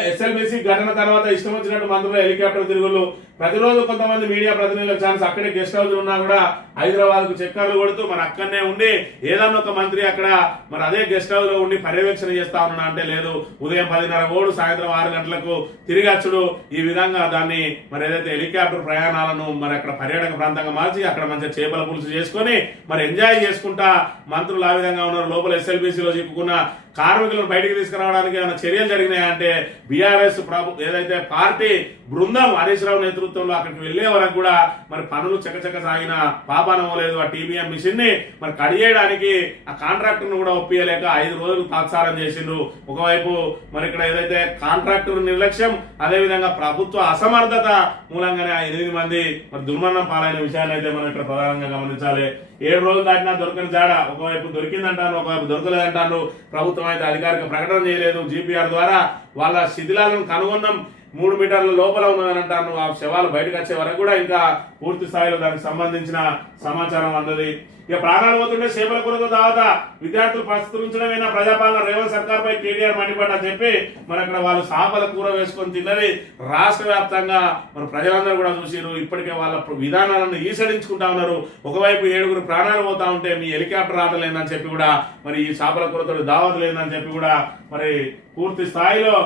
ఎస్ఎల్బీసీ ఘటన తర్వాత ఇష్టం వచ్చినట్టు మంత్రులు హెలికాప్టర్ తిరుగులు. ప్రతిరోజు కొంతమంది మీడియా ప్రతినిధులకు ఛాన్స్ అక్కడే గెస్ట్ హౌస్ ఉన్నా కూడా హైదరాబాద్ కు చక్కర్లు కొడుతూ మరి అక్కడనే ఉండి ఏదన్నా ఒక మంత్రి అక్కడ మరి అదే గెస్ట్ హౌస్ లో ఉండి పర్యవేక్షణ చేస్తా ఉన్నా అంటే లేదు. ఉదయం 10:30 ఓడు సాయంత్రం 6 గంటలకు తిరిగి వచ్చుడు. ఈ విధంగా దాన్ని మరి ఏదైతే హెలికాప్టర్ ప్రయాణాలను మరి అక్కడ పర్యాటక ప్రాంతంగా మార్చి అక్కడ మంచిగా చేపల పులుసు చేసుకొని మరి ఎంజాయ్ చేసుకుంటా మంత్రులు ఆ విధంగా ఉన్నారు. లోపల ఎస్ఎల్బీసీలో చిక్కుకున్న కార్మికులను బయటికి తీసుకురావడానికి ఏమైనా చర్యలు జరిగినాయంటే బీఆర్ఎస్ ఏదైతే పార్టీ బృందం హరీష్ రావు నేతృత్వంలో అక్కడికి వెళ్లే వరకు కూడా మరి పనులు చకచక సాగిన పాపానం లేదు. ఆ టీబీఎం మిషన్ ని మరి కడిగేయడానికి ఆ కాంట్రాక్టర్ ను కూడా ఒప్పియలేక 5 రోజులు తాత్సారం చేసిండ్రు. ఒకవైపు మరి ఇక్కడ ఏదైతే కాంట్రాక్టర్ నిర్లక్ష్యం, అదే విధంగా ప్రభుత్వ అసమర్థత మూలంగానే ఆ 8 మంది మరి దుర్మరణం పాలైన విషయాన్ని అయితే మనం ఇక్కడ ప్రధానంగా గమనించాలి. 7 రోజులు దాటినా దొరకని జాడ, ఒకవైపు దొరికిందంటాను, ఒకవైపు దొరకలేదంటాను. ప్రభుత్వం అయితే అధికారిక ప్రకటన చేయలేదు. జీపీఆర్ ద్వారా వాళ్ళ శిథిలాలను కనుగొన్నాం, 3 మీటర్ల లోపల ఉన్నదని అంటాను. ఆ శవాలు బయటకు వచ్చే వరకు కూడా ఇంకా పూర్తి స్థాయిలో దానికి సంబంధించిన సమాచారం అందది. ఇక ప్రాణాలు పోతుంటే చేపల కూరతో దావత విద్యార్థులు ప్రస్తుతించడమైనా ప్రజాపాలన రేవంత్ సర్కార్ పై కేటీఆర్ మండిపడ్డా చెప్పి మరి అక్కడ వాళ్ళు చేపల కూర వేసుకొని తిన్నది రాష్ట్ర వ్యాప్తంగా మరి ప్రజలందరూ కూడా చూసిరు. ఇప్పటికే వాళ్ళ విధానాలను ఈసడించుకుంటా ఉన్నారు. ఒకవైపు 7 ప్రాణాలు పోతా ఉంటే మీ హెలికాప్టర్ ఆట లేదని చెప్పి కూడా మరి ఈ చేపల కూరతో దావత లేదని చెప్పి కూడా మరి పూర్తి స్థాయిలో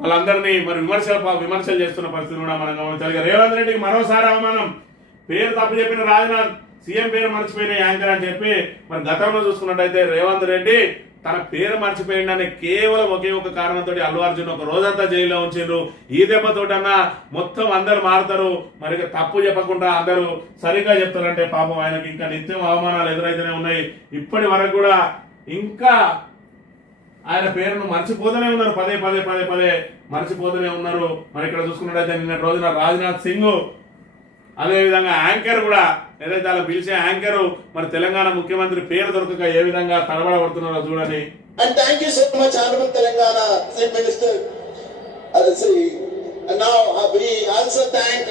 వాళ్ళందరినీ మరి విమర్శలు చేస్తున్న పరిస్థితి కూడా మనం గమనించాలి. రేవంత్ రెడ్డికి మరోసారి అవమానం. పేరు తప్పు చెప్పిన రాజ్నాథ్ సీఎం పేరు మర్చిపోయిన యాంకర్ అని చెప్పి మరి గతంలో చూసుకున్నట్టయితే రేవంత్ రెడ్డి తన పేరు మర్చిపోయిందని కేవలం ఒకే ఒక కారణంతో అల్లు అర్జున్ ఒక రోజంతా జైల్లో ఉంచారు. ఈ దెబ్బతోటన్నా మొత్తం అందరు మారుతారు, మరి తప్పు చెప్పకుండా అందరూ సరిగ్గా చెప్తారంటే పాపం ఆయనకి ఇంకా నిత్యం అవమానాలు ఎదురైతేనే ఉన్నాయి. ఇప్పటి వరకు కూడా ఇంకా ఆయన పేరును మర్చిపోతూనే ఉన్నారు. పదే మర్చిపోతూనే ఉన్నారు. మరి ఇక్కడ చూసుకున్నట్టయితే నిన్న రోజున రాజ్నాథ్ సింగ్, అదే విధంగా యాంకర్ కూడా ఏదైతే అలా పిలిచే యాంకర్ మరి తెలంగాణ ముఖ్యమంత్రి పేరు దొరకక ఏ విధంగా తడబడబడుతున్నారో చూడండి. And thank you so much, Honorable Telangana Chief Minister. And now we also thank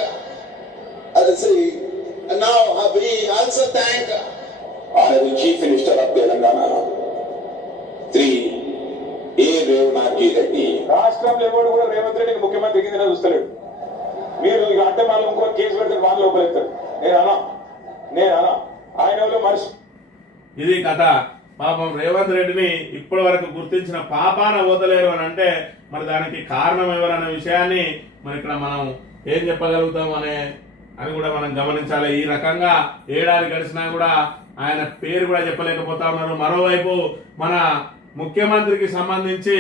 Honorable Chief Minister of Telangana, Sri A. Revanaji Reddy. రాష్ట్రంలో ఎవడు కూడా రేవంత్ రెడ్డికి ముఖ్యమంత్రి కింద చూస్తలేడు. మీరు ఇక అంటే మళ్ళీ ఇంకో కేసు పెడితే వాళ్ళు లోపలెత్తారు. నేను అనా ఆయన ఎవరో మనిషి. ఇది కథ. పాపం రేవంత్ రెడ్డిని ఇప్పటి వరకు గుర్తించిన పాపాన పోతలేరు అని అంటే మరి దానికి కారణం ఎవరన్న విషయాన్ని మరి ఇక్కడ మనం ఏం చెప్పగలుగుతాం అని కూడా మనం గమనించాలి. ఈ రకంగా ఏడాది గడిచినా కూడా ఆయన పేరు కూడా చెప్పలేకపోతా ఉన్నారు. మరోవైపు మన ముఖ్యమంత్రికి సంబంధించి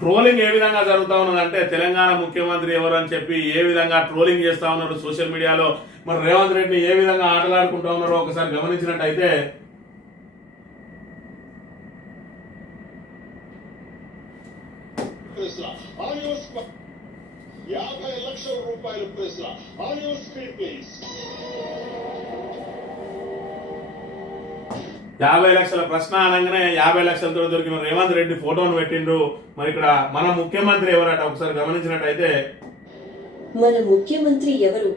ట్రోలింగ్ ఏ విధంగా జరుగుతా ఉన్నదంటే తెలంగాణ ముఖ్యమంత్రి ఎవరు అని చెప్పి ఏ విధంగా ట్రోలింగ్ చేస్తా ఉన్నారు సోషల్ మీడియాలో. మరి రేవంత్ రెడ్డిని ఏ విధంగా ఆటలాడుకుంటా ఉన్నారో ఒకసారి గమనించినట్టయితే ₹50 లక్షల ప్రశ్న. On your screen please. 50 లక్షల ప్రశ్న అనగానే 50 లక్షలతో దొరికిన రేవంత్ రెడ్డి ఫోటోను పెట్టిండ్రు. మరి ఇక్కడ మన ముఖ్యమంత్రి ఎవరట ఒకసారి గమనించినట్టయితే మన ముఖ్యమంత్రి ఎవరు?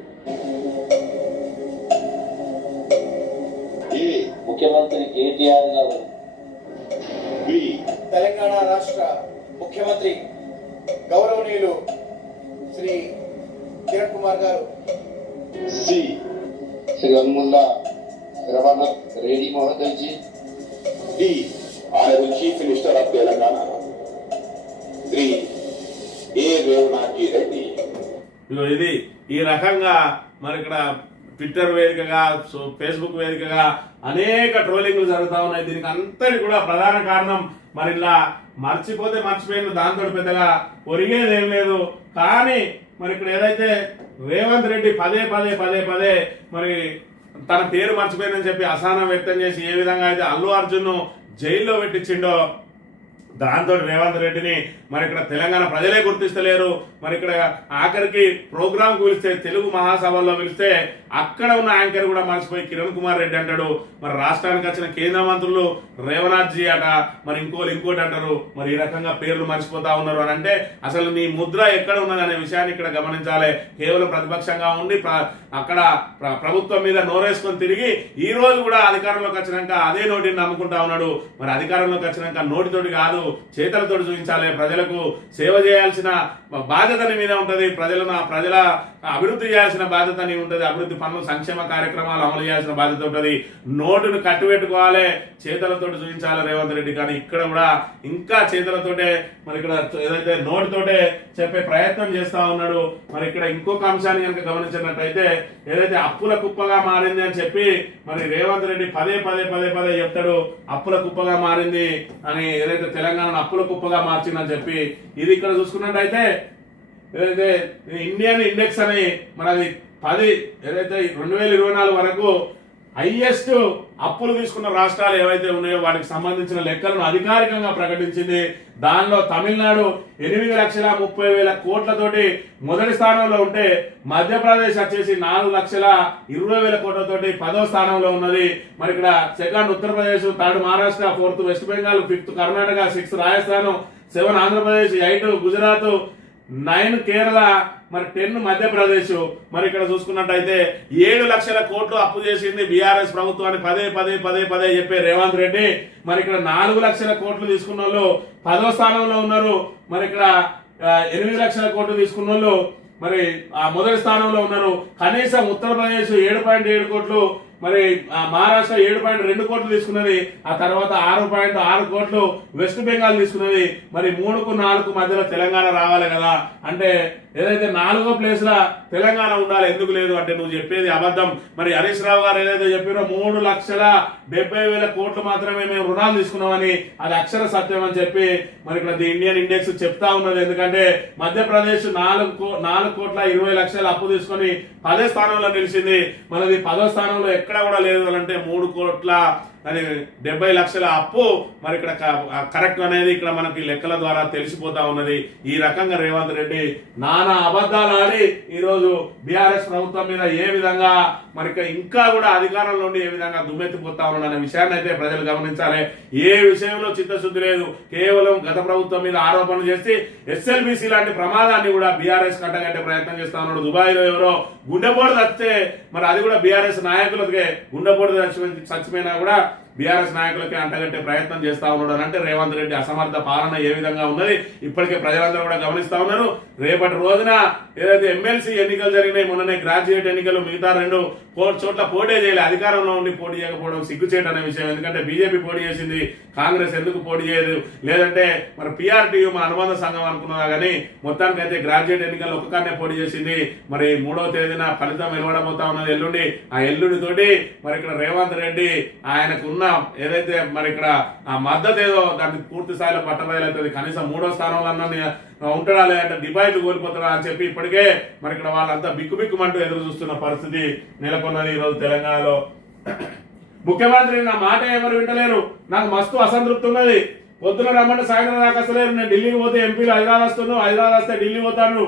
ముఖ్యమంత్రి కేటీఆర్ గారు. తెలంగాణ రాష్ట్ర ముఖ్యమంత్రి గౌరవనీయులు శ్రీ కిరణ్ కుమార్ గారు. శ్రీ హనుముల్లా రవాణత్ రెడ్డి మహోదయ్ ji. Honorable Chief Minister of Telangana, Sri A. Revanaji Reddy. ఇది ఈ రకంగా మరి ఇక్కడ ట్విట్టర్ వేదికగా ఫేస్బుక్ వేదికగా అనేక ట్రోలింగ్లు జరుగుతా ఉన్నాయి. దీనికి అంతటి కూడా ప్రధాన కారణం మరి ఇలా మర్చిపోతే మర్చిపోయింది, దాంతో పెద్దగా ఒరిగేది ఏం లేదు. కానీ మరి ఇక్కడ ఏదైతే రేవంత్ రెడ్డి పదే మరి తన పేరు మర్చిపోయిందని చెప్పి అసహనం వ్యక్తం చేసి ఏ విధంగా అయితే అల్లు అర్జున్ జైల్లో పెట్టించిండో దాంతో రేవంత్ రెడ్డిని మరి ఇక్కడ తెలంగాణ ప్రజలే గుర్తిస్తలేరు. మరి ఇక్కడ ఆఖరికి ప్రోగ్రామ్ కు పిలిస్తే తెలుగు మహాసభల్లో పిలిస్తే అక్కడ ఉన్న యాంకర్ కూడా మర్చిపోయి కిరణ్ కుమార్ రెడ్డి అంటాడు. మరి రాష్ట్రానికి వచ్చిన కేంద్ర మంత్రులు రేవనాథ్ జీ అట, మరి ఇంకోటి అంటారు. మరి ఈ రకంగా పేర్లు మర్చిపోతా ఉన్నారు అని అంటే అసలు మీ ముద్ర ఎక్కడ ఉన్నదనే విషయాన్ని ఇక్కడ గమనించాలి. కేవలం ప్రతిపక్షంగా ఉండి అక్కడ ప్రభుత్వం మీద నోరేసుకొని తిరిగి ఈ రోజు కూడా అధికారంలోకి వచ్చినాక అదే నోటిని నమ్ముకుంటా ఉన్నాడు. మరి అధికారంలోకి వచ్చినాక నోటితోటి కాదు చేతలతోటి చూపించాలి. ప్రజలకు సేవ చేయాల్సిన బాధ్యత నీ మీద ఉంటది. ప్రజల అభివృద్ధి చేయాల్సిన బాధ్యత నీ ఉంటది. అభివృద్ధి పనులు సంక్షేమ కార్యక్రమాలు అమలు చేయాల్సిన బాధ్యత ఉంటది. నోటును కట్టుబెట్టుకోవాలి, చేతలతోటి చూపించాలి రేవంత్ రెడ్డి. కానీ ఇక్కడ కూడా ఇంకా చేతలతోటే మరి ఇక్కడ ఏదైతే నోటితోటే చెప్పే ప్రయత్నం చేస్తా ఉన్నాడు. మరి ఇక్కడ ఇంకొక అంశాన్ని కనుక గమనించినట్టయితే ఏదైతే అప్పుల కుప్పగా మారింది అని చెప్పి మరి రేవంత్ రెడ్డి పదే చెప్తాడు. అప్పుల కుప్పగా మారింది అని, ఏదైతే తెలంగాణ అప్పుల కుప్పగా మార్చిందని చెప్పి. ఇది ఇక్కడ చూసుకున్నట్టయితే ఏదైతే ఇండియన్ ఇండెక్స్ అని మనది 10 ఏదైతే 2024 వరకు హైయెస్ట్ అప్పులు తీసుకున్న రాష్ట్రాలు ఏవైతే ఉన్నాయో వాటికి సంబంధించిన లెక్కలను అధికారికంగా ప్రకటించింది. దానిలో తమిళనాడు 8,30,000 కోట్లతోటి మొదటి స్థానంలో ఉంటే మధ్యప్రదేశ్ వచ్చేసి 4,20,000 కోట్లతోటి 10వ స్థానంలో ఉన్నది. మరి ఇక్కడ second Uttar Pradesh, third Maharashtra, 4th west Bengal, 5th Karnataka, 6th Rajasthan, 7 Andhra Pradesh, 8 Gujarat, 9 Kerala, మరి 10 మధ్యప్రదేశ్. మరి ఇక్కడ చూసుకున్నట్టయితే 7 లక్షల కోట్లు అప్పు చేసింది బీఆర్ఎస్ ప్రభుత్వాన్ని పదే చెప్పే రేవంత్ రెడ్డి. మరి ఇక్కడ 4 లక్షల కోట్లు తీసుకున్న వాళ్ళు 10వ స్థానంలో ఉన్నారు. మరి ఇక్కడ 8 లక్షల కోట్లు తీసుకున్న వాళ్ళు మరి మొదటి స్థానంలో ఉన్నారు. కనీసం ఉత్తరప్రదేశ్ 7.7 కోట్లు, మరి మహారాష్ట్ర 7.2 కోట్లు తీసుకున్నది. ఆ తర్వాత 6.6 కోట్లు వెస్ట్ బెంగాల్ తీసుకున్నది. మరి 3కు 4కు మధ్యలో తెలంగాణ రావాలి కదా. అంటే ఏదైతే 4వ ప్లేస్ లా తెలంగాణ ఉండాలి, ఎందుకు లేదు అంటే నువ్వు చెప్పేది అబద్ధం. మరి హరీష్ రావు గారు ఏదైతే చెప్పారో 3,70,000 కోట్లు మాత్రమే మేము రుణాలు తీసుకున్నామని, అది అక్షర సత్యం అని చెప్పి మరి ఇక్కడ ది ఇండియన్ ఇండెక్స్ చెప్తా ఉన్నది. ఎందుకంటే మధ్యప్రదేశ్ 4,20,00,000 అప్పు తీసుకొని 10వ స్థానంలో నిలిచింది. మనది 10వ స్థానంలో ఎక్కడ కూడా లేదు అంటే 3,00,00,000 అది 70 లక్షల అప్పు మరి ఇక్కడ కరెక్ట్ అనేది ఇక్కడ మనకి లెక్కల ద్వారా తెలిసిపోతా ఉన్నది. ఈ రకంగా రేవంత్ రెడ్డి నానా అబద్ధాలు ఆడి ఈరోజు బీఆర్ఎస్ ప్రభుత్వం మీద ఏ విధంగా మరి ఇంకా కూడా అధికారంలో ఉండి ఏ విధంగా దుమ్మెత్తిపోతా ఉన్నాడనే విషయాన్ని అయితే ప్రజలు గమనించాలి. ఏ విషయంలో చిత్తశుద్ధి లేదు, కేవలం గత ప్రభుత్వం మీద ఆరోపణలు చేసి ఎస్ఎల్బిసి లాంటి ప్రమాదాన్ని కూడా బీఆర్ఎస్ కట్టగట్టే ప్రయత్నం చేస్తా ఉన్నాడు. దుబాయ్లో ఎవరో గుండెపోటు చస్తే మరి అది కూడా బీఆర్ఎస్ నాయకులకే గుండెపోటు చచ్చిపోయినా కూడా బీఆర్ఎస్ నాయకులకి అంటగట్టే ప్రయత్నం చేస్తా ఉన్నాడు. అంటే రేవంత్ రెడ్డి అసమర్థ పాలన ఏ విధంగా ఉన్నది ఇప్పటికే ప్రజలందరూ కూడా గమనిస్తా ఉన్నారు. రేపటి రోజున ఏదైతే ఎమ్మెల్సీ ఎన్నికలు జరిగినాయి, మొన్ననే గ్రాడ్యుయేట్ ఎన్నికలు, మిగతా 2 చోట్ల పోటీ చేయలేదు, అధికారంలో ఉండి పోటీ చేయకపోవడం సిగ్గుచేట అనే విషయం. ఎందుకంటే బీజేపీ పోటీ చేసింది, కాంగ్రెస్ ఎందుకు పోటీ చేయదు, లేదంటే మరి పిఆర్టీయూ మా అనుబంధ సంఘం అనుకున్నా కానీ మొత్తానికైతే గ్రాడ్యుయేట్ ఎన్నికల్లో ఒక్కనే పోటీ చేసింది. మరి 3వ తేదీన ఫలితం వెలువడబోతా ఉన్నది ఎల్లుండి. ఆ ఎల్లుండితోటి మరి ఇక్కడ రేవంత్ రెడ్డి ఆయనకు ఉన్న ఏదైతే మరి ఇక్కడ ఆ మద్దతు ఏదో దానికి పూర్తి స్థాయిలో పట్టబయలవుతుంది. కనీసం 3వ స్థానంలో ఉంటాడా లేదంటే డిబైట్లు కోల్పోతాడా అని చెప్పి ఇప్పటికే మరి ఇక్కడ వాళ్ళంతా బిక్కుబిక్కుమంటూ ఎదురు చూస్తున్న పరిస్థితి నెలకొన్నది ఈరోజు తెలంగాణలో. ముఖ్యమంత్రి నా మాట ఎవరు వింటలేరు, నాకు మస్తు అసంతృప్తి ఉన్నది. పొద్దున రమ్మంటే సాయంత్రం దాకా వస్తలేరు. నేను ఢిల్లీకి పోతే ఎంపీలు హైదరాబాద్ వస్తున్నారు, హైదరాబాద్ వస్తే ఢిల్లీ పోతాను.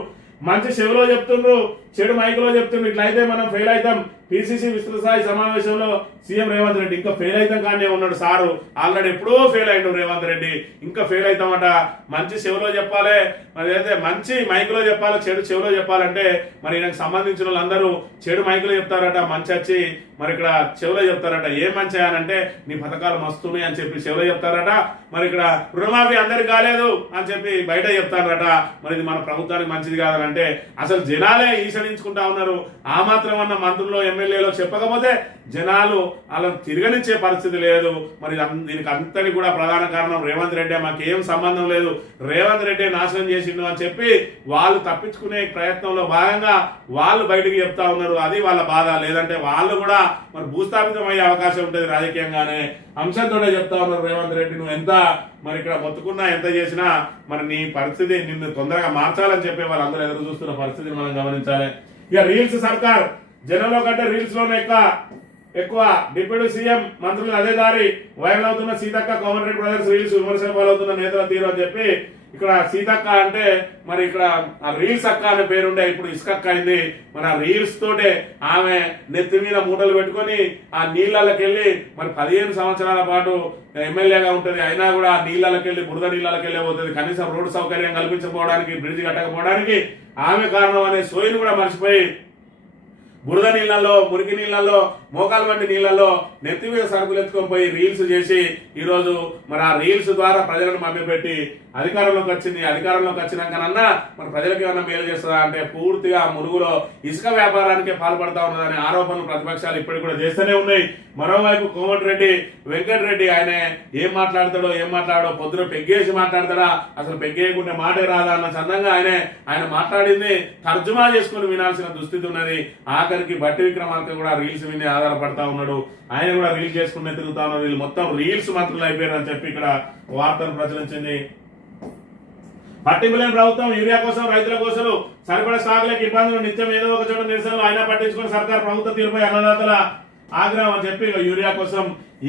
మంచి చెవిలో చెప్తుండ్రు, చెడు మైకులో చెప్తుండ్రు. ఇట్లయితే మనం ఫెయిల్ అవుతాం. పిసిసి విస్తృత స్థాయి సమావేశంలో సీఎం రేవంత్ రెడ్డి ఇంకా ఫెయిల్ అవుతాం కానీ ఉన్నాడు సారు. ఆల్రెడీ ఎప్పుడో ఫెయిల్ అయ్యాడు రేవంత్ రెడ్డి, ఇంకా ఫెయిల్ అవుతామట. మంచి చెవిలో చెప్పాలి, మరి అయితే మంచి మైకులో చెప్పాలి, చెడు చెవిలో చెప్పాలంటే మరి ఈయనకు సంబంధించిన వాళ్ళందరూ చెడు మైకులో చెప్తారట, మంచి వచ్చి మరి ఇక్కడ చెవిలో చెప్తారట. ఏం మంచి అంటే నీ పథకాలు మస్తున్నాయి అని చెప్పి చెవిలో చెప్తారట. మరి ఇక్కడ రుణమాఫీ అందరికి కాలేదు అని చెప్పి బయట చెప్తారట. మరి ఇది మన ప్రభుత్వానికి మంచిది కాదనంటే అసలు జనాలే ఈసడించుకుంటా ఉన్నారు. ఆ మాత్రం అన్న మంత్రులు ఎమ్మెల్యేలో చెప్పకపోతే జనాలు అలా తిరగనిచ్చే పరిస్థితి లేదు. మరి దీనికి అంతటి కూడా ప్రధాన కారణం రేవంత్ రెడ్డి. మాకేం సంబంధం లేదు, రేవంత్ రెడ్డి నాశనం చేసిండు అని చెప్పి వాళ్ళు తప్పించుకునే ప్రయత్నంలో భాగంగా వాళ్ళు బయటికి చెప్తా ఉన్నారు. అది వాళ్ళ బాధ. లేదంటే వాళ్ళు కూడా మరి భూస్థాపితం అయ్యే అవకాశం ఉంటుంది రాజకీయంగానే అంశంతోనే చెప్తా ఉన్నారు. రేవంత్ రెడ్డి నువ్వు ఎంత మరి ఇక్కడ మొత్తుకున్నా ఎంత చేసినా మరి నీ పరిస్థితి నిన్ను తొందరగా మార్చాలని చెప్పి వాళ్ళందరూ ఎదురు చూస్తున్న పరిస్థితిని మనం గమనించాలి. ఇక రీల్స్ సర్కార్ జనంలో కంటే రీల్స్ లోనే ఎక్కువ డిప్యూటీ సీఎం మంత్రులు అదే దారి వైరల్ అవుతున్న సీతక్క కోమటిరెడ్డి బ్రదర్స్ రీల్స్ విమర్శలు పాలవుతున్న నేతల తీరు అని చెప్పి ఇక్కడ సీతక్క అంటే మరి ఇక్కడ ఆ రీల్స్ అక్క అనే పేరుండే ఇప్పుడు ఇసుకక్క అయింది. మరి ఆ రీల్స్ తోటే ఆమె నెత్తి మీద మూటలు పెట్టుకొని ఆ నీళ్ళకి వెళ్ళి మరి 15 సంవత్సరాల పాటు ఎమ్మెల్యేగా ఉంటుంది. అయినా కూడా ఆ నీళ్ళకి వెళ్ళి బురద నీళ్ళకి వెళ్ళే పోతుంది. కనీసం రోడ్డు సౌకర్యం కల్పించకపోవడానికి, బ్రిడ్జ్ కట్టకపోవడానికి ఆమె కారణం అనే సోయిని కూడా మర్చిపోయి బురద నీళ్లలో, మురికి నీళ్లలో, మోకాలు వంటి నీళ్లలో నెత్తి మీద సరుకులు ఎత్తుకొని పోయి రీల్స్ చేసి ఈరోజు మరి ఆ రీల్స్ ద్వారా ప్రజలను మభ్యపెట్టి అధికారంలోకి వచ్చింది. అధికారంలోకి వచ్చినాకనన్నా మన ప్రజలకు ఏమైనా మేలు చేస్తుందా అంటే పూర్తిగా మురుగులో ఇసుక వ్యాపారానికే పాల్పడతా ఉన్నదనే ఆరోపణలు ప్రతిపక్షాలు ఇప్పటికి కూడా చేస్తూనే ఉన్నాయి. మరోవైపు కోమటిరెడ్డి వెంకటరెడ్డి ఆయన ఏం మాట్లాడో పొద్దున పెగ్గేసి మాట్లాడతాడా, అసలు పెగ్గేయకుంటే మాటే రాదా అన్న చందంగా ఆయన మాట్లాడింది తర్జుమా చేసుకుని వినాల్సిన దుస్థితి ఉన్నది. ఆఖరికి బట్టి విక్రమార్క కూడా రీల్స్ విని ఆధారపడతా ఉన్నాడు. ఆయన కూడా రీల్స్ చేసుకునే తిరుగుతా ఉన్నారు. వీళ్ళు మొత్తం రీల్స్ మంత్రులు అయిపోయారు అని చెప్పి ఇక్కడ వార్తలు ప్రచురించింది. పట్టింపులేని ప్రభుత్వం యూరియా కోసం, రైతుల కోసం సరిపడ స్టాకులకు ఇబ్బందులు, నిత్యం ఏదో ఒక చోట నిరసనలు అయినా పట్టించుకుని సర్కార్ ప్రభుత్వ తీరుపై అన్నదాతల ఆగ్రహం అని చెప్పి యూరియా కోసం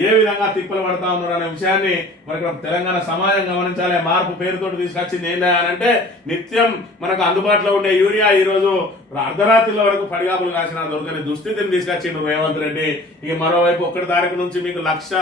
ఏ విధంగా తిప్పలు పడతా ఉన్నారు అనే విషయాన్ని మరి తెలంగాణ సమాజం గమనించాలి. మార్పు పేరుతో తీసుకొచ్చింది ఏంటంటే నిత్యం మనకు అందుబాటులో ఉండే యూరియా ఈ రోజు అర్ధరాత్రుల వరకు పడిగాపులు కాసిన దొరకని దుస్థితిని తీసుకొచ్చిండు రేవంత్ రెడ్డి. ఇక మరోవైపు 1 తారీఖు నుంచి మీకు 1,00,000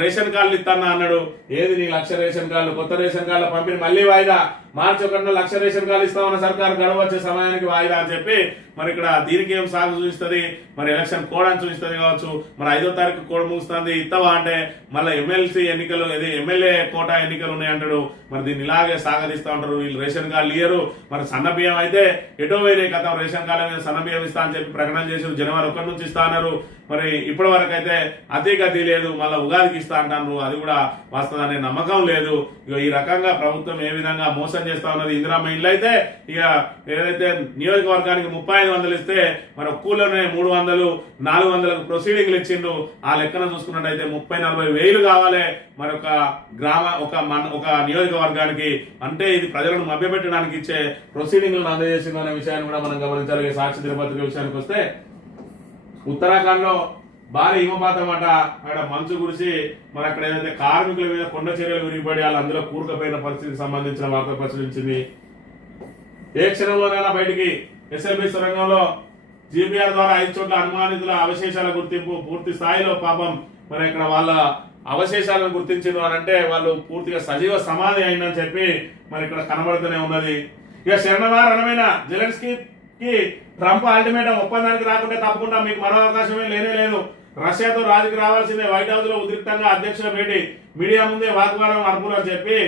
రేషన్ కార్డులు ఇస్తానా అన్నాడు. ఏది నీ 1,00,000 రేషన్ కార్డులు? కొత్త రేషన్ కార్డుల పంపిణీ మళ్ళీ వాయిదా. మార్చి 1న 1,00,000 రేషన్ కార్డులు ఇస్తామన్న సర్కారు గడువు వచ్చే సమయానికి వాయిదా అని చెప్పి మరి ఇక్కడ దీనికి ఏం సాగు చూపిస్తుంది, మరి ఎలక్షన్ కోడ్ అని చూపిస్తుంది కావచ్చు. మరి 5వ తారీఖు కోడ్ ముగుస్తుంది, ఇస్తావా అంటే మళ్ళీ ఎమ్మెల్సీ ఎన్నికలు, ఇది ఎమ్మెల్యే కోటా ఎన్నికలు ఉన్నాయంటాడు. మరి దీన్ని ఇలాగే సాగదీస్తా ఉంటారు. వీళ్ళు రేషన్ కార్డులు ఇయ్యరు. మరి సన్న బియ్యం అయితే ఎటో వేరే కథ, రేషన్ కార్డుల మీద సన్న బియ్యం ఇస్తా అని చెప్పి ప్రకటన చేసి జనవరి 1 నుంచి ఇస్తా అన్నారు. మరి ఇప్పటి వరకు అయితే అతి లేదు. మళ్ళీ ఉగాదికి ఇస్తా అంటారు. అది కూడా వస్తుందనే నమ్మకం లేదు. ఇక ఈ రకంగా ప్రభుత్వం ఏ విధంగా మోసం చేస్తా ఉన్నది. ఇందిరామ్మ ఇల్లు అయితే ఇక ఏదైతే నియోజకవర్గానికి 3500 ఇస్తే మరి ఒక్కూలోనే 300, 400లకు ప్రొసీడింగ్లు ఇచ్చిండు. ఆ లెక్కన చూసుకున్నట్టయితే 30-40 వేలు కావాలి మరి ఒక నియోజకవర్గానికి. అంటే ఇది ప్రజలను మభ్యపెట్టడానికి ఇచ్చే ప్రొసీడింగ్లను అందజేసింది అనే విషయాన్ని కూడా మనం గమనించాలి. సాక్షి దినపత్రిక విషయానికి వస్తే ఉత్తరాఖండ్ లో భారీ హిమపాతం అట, అక్కడ మంచు కురిసి మరి అక్కడ ఏదైతే కార్మికుల మీద కొండ చర్యలు విరిగిపడి వాళ్ళు అందులో కూరుకుపోయిన పరిస్థితికి సంబంధించిన వార్త ప్రచురించింది. ఏ క్షణంలోనైనా బయటికి ఎస్ఎల్బి సొరంగంలో జీపీఆర్ ద్వారా 5 చోట్ల అనుమానితుల అవశేషాల గుర్తింపు పూర్తి స్థాయిలో పాపం మరి ఇక్కడ వాళ్ళ అవశేషాలను గుర్తించారు అని అంటే వాళ్ళు పూర్తిగా సజీవ సమాధి అయిందని చెప్పి మరి ఇక్కడ కనబడుతూనే ఉన్నది. ఇక శరణమైన జెలెన్స్కీకి ట్రంప్ అల్టిమేటం ఒప్పందానికి రాకుంటే తప్పకుండా మీకు మరో అవకాశమే లేనే లేదు, రష్యాతో రాజుకి రావాల్సిందే, వైట్ హౌస్ లో ఉద్రిక్తంగా అధ్యక్షుల భేటీ, మీడియా ముందే వాగ్వాదం అర్పులు అని చెప్పి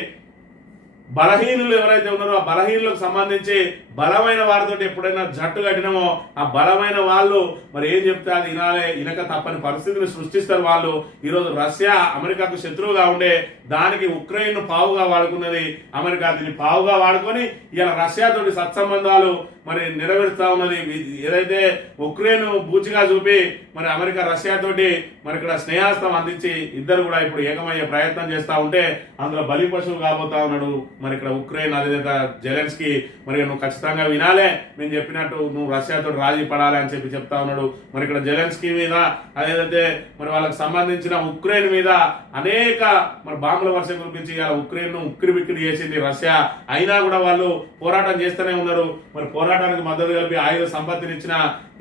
బలహీనులు ఎవరైతే ఉన్నారో ఆ బలహీనులకు సంబంధించి బలమైన వారితో ఎప్పుడైనా జట్టు కట్టినామో ఆ బలమైన వాళ్ళు మరి ఏం చెప్తే అది వినక తప్పని పరిస్థితిని సృష్టిస్తారు వాళ్ళు. ఈరోజు రష్యా అమెరికాకు శత్రువుగా ఉండే దానికి ఉక్రెయిన్ పావుగా వాడుకున్నది అమెరికా, దీన్ని పావుగా వాడుకొని ఇలా రష్యాతోటి సత్సంబంధాలు మరి నెరవేరుస్తా ఉన్నది. ఏదైతే ఉక్రెయిన్ బూచిగా చూపి మరి అమెరికా రష్యా తోటి మరి ఇక్కడ స్నేహాస్తం అందించి ఇద్దరు కూడా ఇప్పుడు ఏకమయ్యే ప్రయత్నం చేస్తా ఉంటే అందులో బలి పశువు కాబోతా ఉన్నాడు మరి ఇక్కడ ఉక్రెయిన్ అధినేత జెలెన్స్కీ. మరి నువ్వు ఖచ్చితంగా వినాలే, మేము చెప్పినట్టు నువ్వు రష్యాతో రాజీ పడాలి అని చెప్పి చెప్తా ఉన్నాడు. మరి ఇక్కడ జెలెన్స్కీ మీద అదేదైతే మరి వాళ్ళకి సంబంధించిన ఉక్రెయిన్ మీద అనేక మరి బాంబుల వర్షం కురిపించి ఉక్రెయిన్ ను ఉక్కిరి బిక్కిరి చేసింది రష్యా, అయినా కూడా వాళ్ళు పోరాటం చేస్తూనే ఉన్నారు. మరి పోరాటానికి మద్దతు కలిపి ఆయుధ సంపత్తిని ఇచ్చిన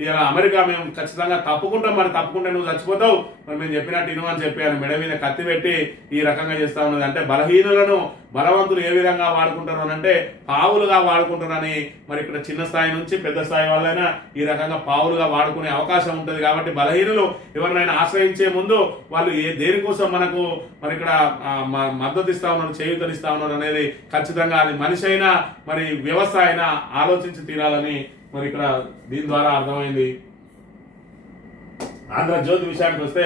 ఇలా అమెరికా మేము ఖచ్చితంగా తప్పుకుంటాం, మరి తప్పుకుంటే నువ్వు చచ్చిపోతావు, మరి మేము చెప్పినట్టు ఇను అని చెప్పి ఆయన మెడ మీద కత్తి పెట్టి ఈ రకంగా చేస్తా ఉన్నది. అంటే బలహీనులను బలవంతులు ఏ విధంగా వాడుకుంటారు అని అంటే పావులుగా వాడుకుంటారని మరి ఇక్కడ చిన్న స్థాయి నుంచి పెద్ద స్థాయి వాళ్ళైనా ఈ రకంగా పావులుగా వాడుకునే అవకాశం ఉంటుంది. కాబట్టి బలహీనులు ఎవరినైనా ఆశ్రయించే ముందు వాళ్ళు దేనికోసం మనకు మరి ఇక్కడ మద్దతు ఇస్తా ఉన్నారు, చేయూతనిస్తా ఉన్నారు అనేది ఖచ్చితంగా అది మనిషి అయినా మరి వ్యవస్థ అయినా ఆలోచించి తీరాలని మరి ఇక్కడ దీని ద్వారా అర్థమైంది. ఆంధ్రజ్యోతి విషయానికి వస్తే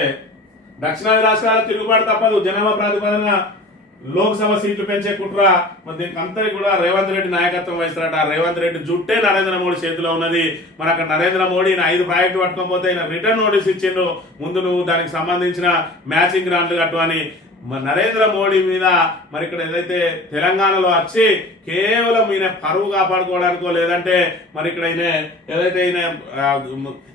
దక్షిణాది రాష్ట్రాల తిరుగుబాటు తప్పదు, జనాభా ప్రాతిపదికన లోక్సభ సీట్లు పెంచే కుట్ర, మరి దీనికి అంతటి కూడా రేవంత్ రెడ్డి నాయకత్వం వహిస్తారట. రేవంత్ రెడ్డి జుట్టే నరేంద్ర మోడీ చేతిలో ఉన్నది. మరి అక్కడ నరేంద్ర మోడీ 5 ప్రాజెక్టు పట్టుకోకపోతే ఆయన రిటర్న్ నోటీస్ ఇచ్చిండు, ముందు నువ్వు దానికి సంబంధించిన మ్యాచింగ్ గ్రాంట్లు కట్టు అని. నరేంద్ర మోడీ మీద మరి ఇక్కడ ఏదైతే తెలంగాణలో వచ్చి కేవలం ఈయన పరువు కాపాడుకోవడానికో లేదంటే మరి ఇక్కడ ఈయన ఏదైతే ఈయన